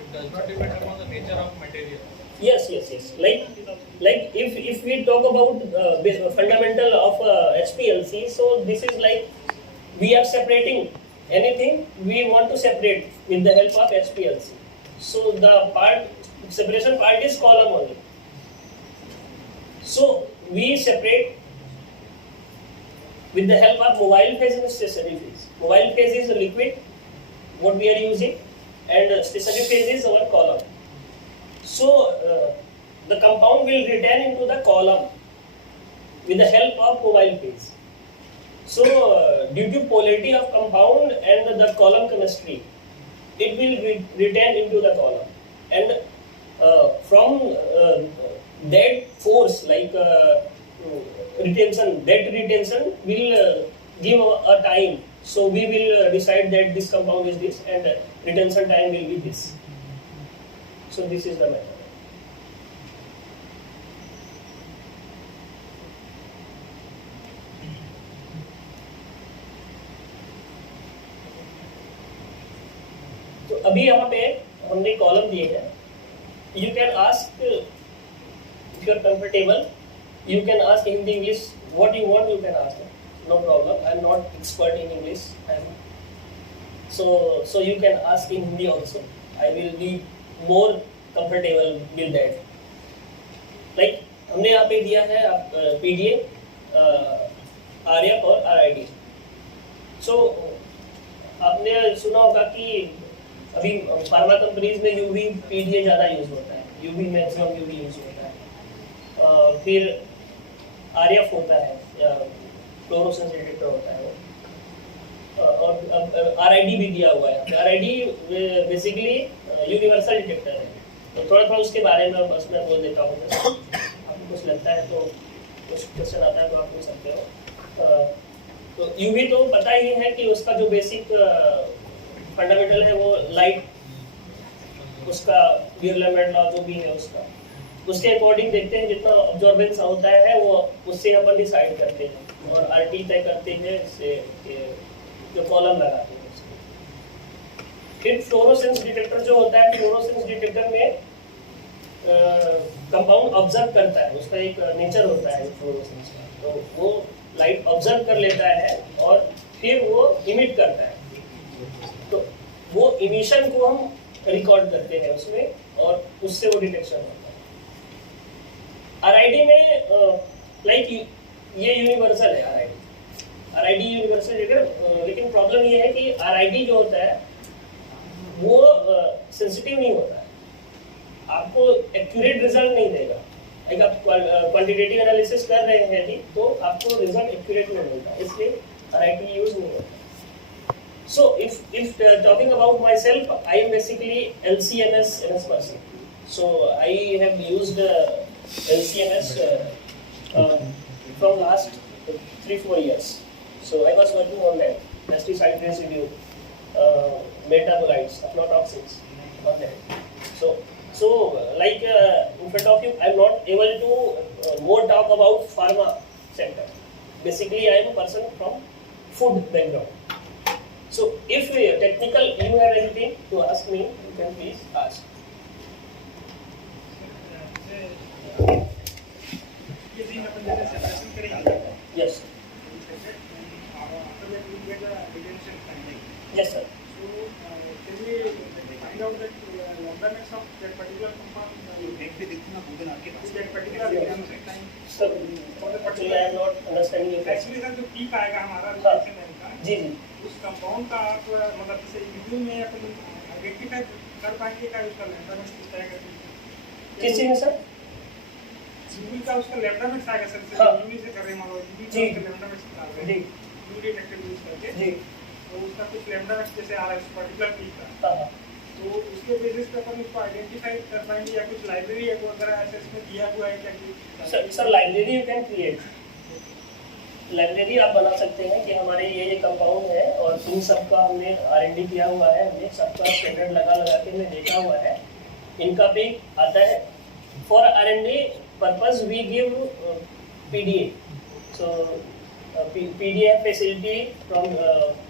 it does not depend upon the nature of material. Yes. Like if we talk about fundamental of HPLC, so this is like we are separating anything we want to separate with the help of HPLC. So the separation part is column only. So we separate with the help of mobile phase and stationary phase. Mobile phase is a liquid, what we are using, and stationary phase is our column. So the compound will return into the column with the help of mobile phase. So due to polarity of compound and the column chemistry, it will return into the column. And from that force like retention, that retention will give a time. So we will decide that this compound is this and retention time will be this. So this is the method. तो अभी यहाँ पे हमने column दिए हैं. You can ask if you are comfortable. You can ask in Hindi, English, what you want. You can ask. No problem. I am not expert in English. So you can ask in Hindi also. I will be more comfortable with that. Like हमने यहाँ पे दिया है PDA, RF और RID. So आपने सुना होगा कि अभी फार्मा कंपनीज में यूवी पीडीए ज़्यादा यूज होता है, यूवी मैक्सिमम यूवी यूज होता है. फिर आरएफ होता है या फ्लोरोसेंस डिटेक्टर होता है वो. और आरआईडी भी दिया हुआ है. आरआईडी बेसिकली यूनिवर्सल डिटेक्टर है. तो थोड़ा उसके बारे में बस मैं बोल देता हूँ. आपको कुछ लगता है तो कुछ क्वेश्चन आता है तो आप पूछ सकते हो. तो यूवी तो पता ही है कि उसका जो बेसिक फंडामेंटल है वो लाइट, उसका बीयरलैंड लॉ जो भी है उसके अकॉर्डिंग देखते हैं. जितना ऑब्जॉर्बेंस होता है वो उससे अपन डिसाइड करते हैं और आरटी तय करते हैं इससे जो कॉलम लगाते हैं उसको. फिर फ्लोरोसेंस डिटेक्टर जो होता है, फ्लोरोसेंस डिटेक्टर में कंपाउंड ऑब्जर्व करता है. उसका एक नेचर होता है फ्लोरोसेंस का. तो वो लाइट ऑब्जर्व कर लेता है और फिर वो इमिट करता है. तो वो इमिशन को हम रिकॉर्ड करते हैं उसमें और उससे वो डिटेक्शन होता है. आरआईडी में लाइक ये यूनिवर्सल है. आरआईडी यूनिवर्सल है, लेकिन प्रॉब्लम ये है कि आरआईडी जो होता है वो सेंसिटिव नहीं होता है. आपको एक्यूरेट रिजल्ट नहीं देगा. लाइक आप क्वांटिटेटिव एनालिसिस कर रहे हैं यदि तो आपको रिजल्ट एक्यूरेट नहीं मिलता, इसलिए आरआईडी यूज नहीं होता. So if talking about myself, I am basically LCMS MS person. So I have used LCMS from last 3-4 years. So I was working on that pesticide residue metabolites, aflatoxins on that. So like in front of you, I'm not able to more talk about pharma sector. Basically, I am a person from food background. So if technical, you have anything to ask me, you can please ask. Yes. Yes, sir. So, can we find out that lambda max of that particular compound is that particular reaction time? Sir, actually I am not understanding your question. Actually, sir जो peak आएगा हमारा हाँ। reaction time का, जी जी उस compound का आप मतलब जैसे रिव्यू में अपन आइडेंटिफाई कर पाएंगे क्या उसका लैम्डा मैक्स कितना आएगा? किस चीज में सर? रिव्यू का उसका लैम्डा मैक्स आएगा सर, हाँ। रिव्यू से कर रहे हैं मान लो रिव्यू जी। का लैम्डा मैक्स निकाल रहे जी हैं रिव्यू डिटेक्टर यूज करके, जी तो उसका कुछ लैम्डा मैक्स जैसे आ रहा है उस पर्टिकुलर पीक का, हाँ हाँ तो उसके बेसिस पे अपन उसको आइडेंटिफाई कर पाएंगे या कुछ लाइब्रेरी है वगैरह ऐसे इसमें दिया हुआ है क्या कि sir library you can create. Library आप बना सकते हैं कि हमारे ये कंपाउंड है और इन सब का हमने R&D किया हुआ है, हमने सबका स्टैंडर्ड लगा के हमने देखा हुआ है, इनका भी आता है। For R&D purpose we give PDA, so PDA facility from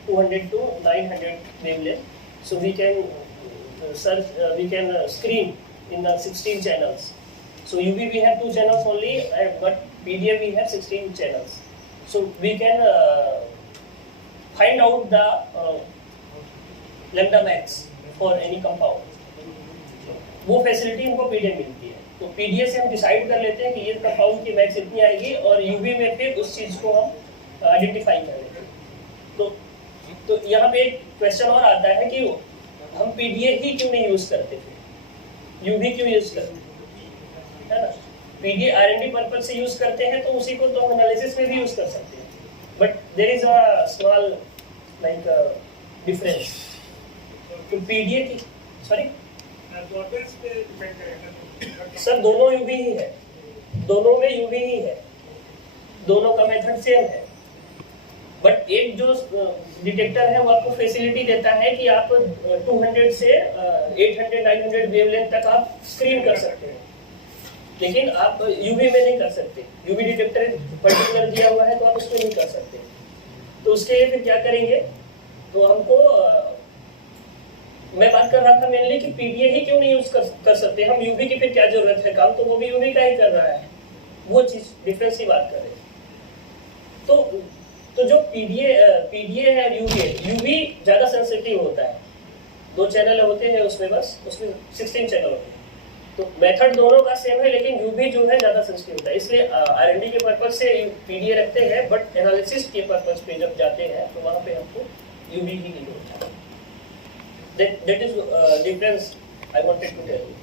200 to 900 wavelength, so we can search, we can screen in the 16 channels. So UV we have 2 channels only, but PDA we have 16 channels. So we can find out the lambda max for any compound. वो facility हमको PDA मिलती है, तो PDA से हम decide कर लेते हैं कि ये कंपाउंड की मैक्स इतनी आएगी और यूवी में फिर उस चीज को हम आइडेंटिफाई कर लेते हैं। तो यहाँ पे एक क्वेश्चन और आता है कि हम पीडीए ही क्यों नहीं यूज करते थे, यूवी क्यों यूज करते है ना? पीडीए R&D पर्पज से यूज करते हैं तो उसी को तो हम एनालिसिस में भी यूज कर सकते हैं, but there is a small like difference. तो पीडीए की सॉरी अब्जॉर्बेंस पे डिपेंड करेगा सर, दोनों यूवी ही है, दोनों में यूवी ही है, दोनों का मेथड सेम है, बट एक जो डिटेक्टर है वो आपको फैसिलिटी देता है कि आप 200 से 800 900 वेवलेंथ तक आप स्क्रीन कर सकते हैं, लेकिन आप यूवी में नहीं कर सकते। यूवी डिटेक्टर पर्टिकुलर दिया हुआ है तो आप उसको नहीं कर सकते। तो उसके लिए फिर क्या करेंगे, तो हमको मैं बात कर रहा था मेनली कि पीडीए ही क्यों नहीं यूज कर सकते हम, यूवी की फिर क्या जरूरत है, काम तो वो भी यूवी का ही कर रहा है, वो चीज डिफरेंस की बात कर रहे हैं। तो जो पीडीए है यूवी ज्यादा सेंसिटिव होता है, 2 चैनल होते हैं उसमें, बस उसमें 16 चैनल होते हैं, तो मेथड दोनों का सेम है, लेकिन यूवी जो है ज्यादा सेंसिटिव होता है, इसलिए R&D के पर्पज से पीडीए रखते हैं, बट एनालिसिस के पर्पज पे जब जाते हैं तो वहां पे हमको यूवी ही नहीं होता है। That is difference I wanted to tell you.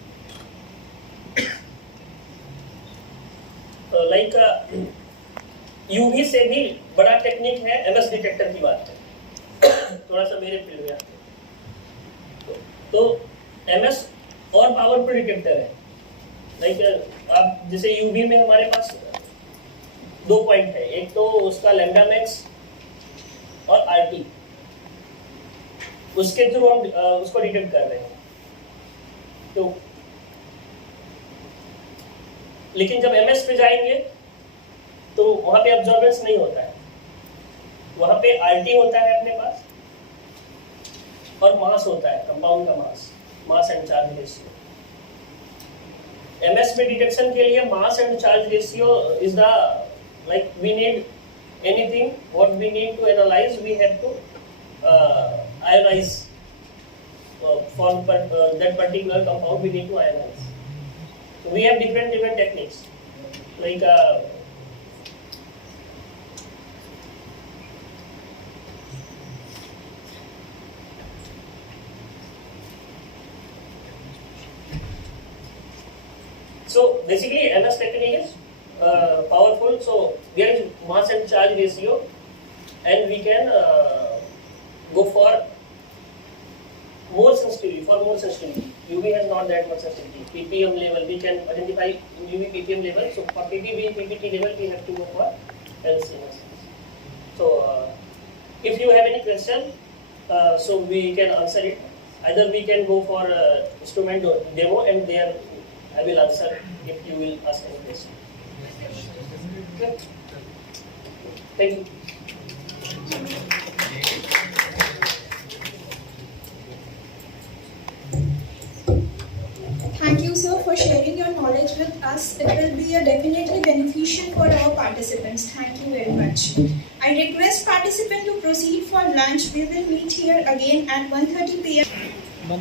Like UV से भी बड़ा टेक्निक है MS डिटेक्टर की बात है, थोड़ा सा मेरे फील्ड में आते हैं। तो MS और पावरफुल डिटेक्टर है, लाइक आप जैसे UV में हमारे पास 2 पॉइंट है, एक तो उसका लैम्डा मैक्स और RT, उसके थ्रू हम उसको डिटेक्ट कर रहे हैं। तो लेकिन जब MS पे जाएंगे तो वहां पे अब्जॉर्बेंस नहीं होता है, वहां पे RT होता है अपने पास और मास होता है, कंपाउंड का mass and charge ratio. MS में डिटेक्शन के लिए mass and charge ratio is the like we need anything what we need to analyse, we have to ionize for that particular compound, we need to ionize. So we have different techniques, like so basically MS technique is powerful. So there is mass and charge ratio, and we can go for more sensitivity. UV has not that much sensitivity. ppm level, we can identify UV ppm level. So for ppb ppt level, we have to go for LCMS. So if you have any question, so we can answer it. Either we can go for instrument demo, and there I will answer if you will ask any question. Okay. Thank you. Thank you, sir, for sharing your knowledge with us. It will be definitely beneficial for our participants. Thank you very much. I request participants to proceed for lunch. We will meet here again at 1:30 p.m.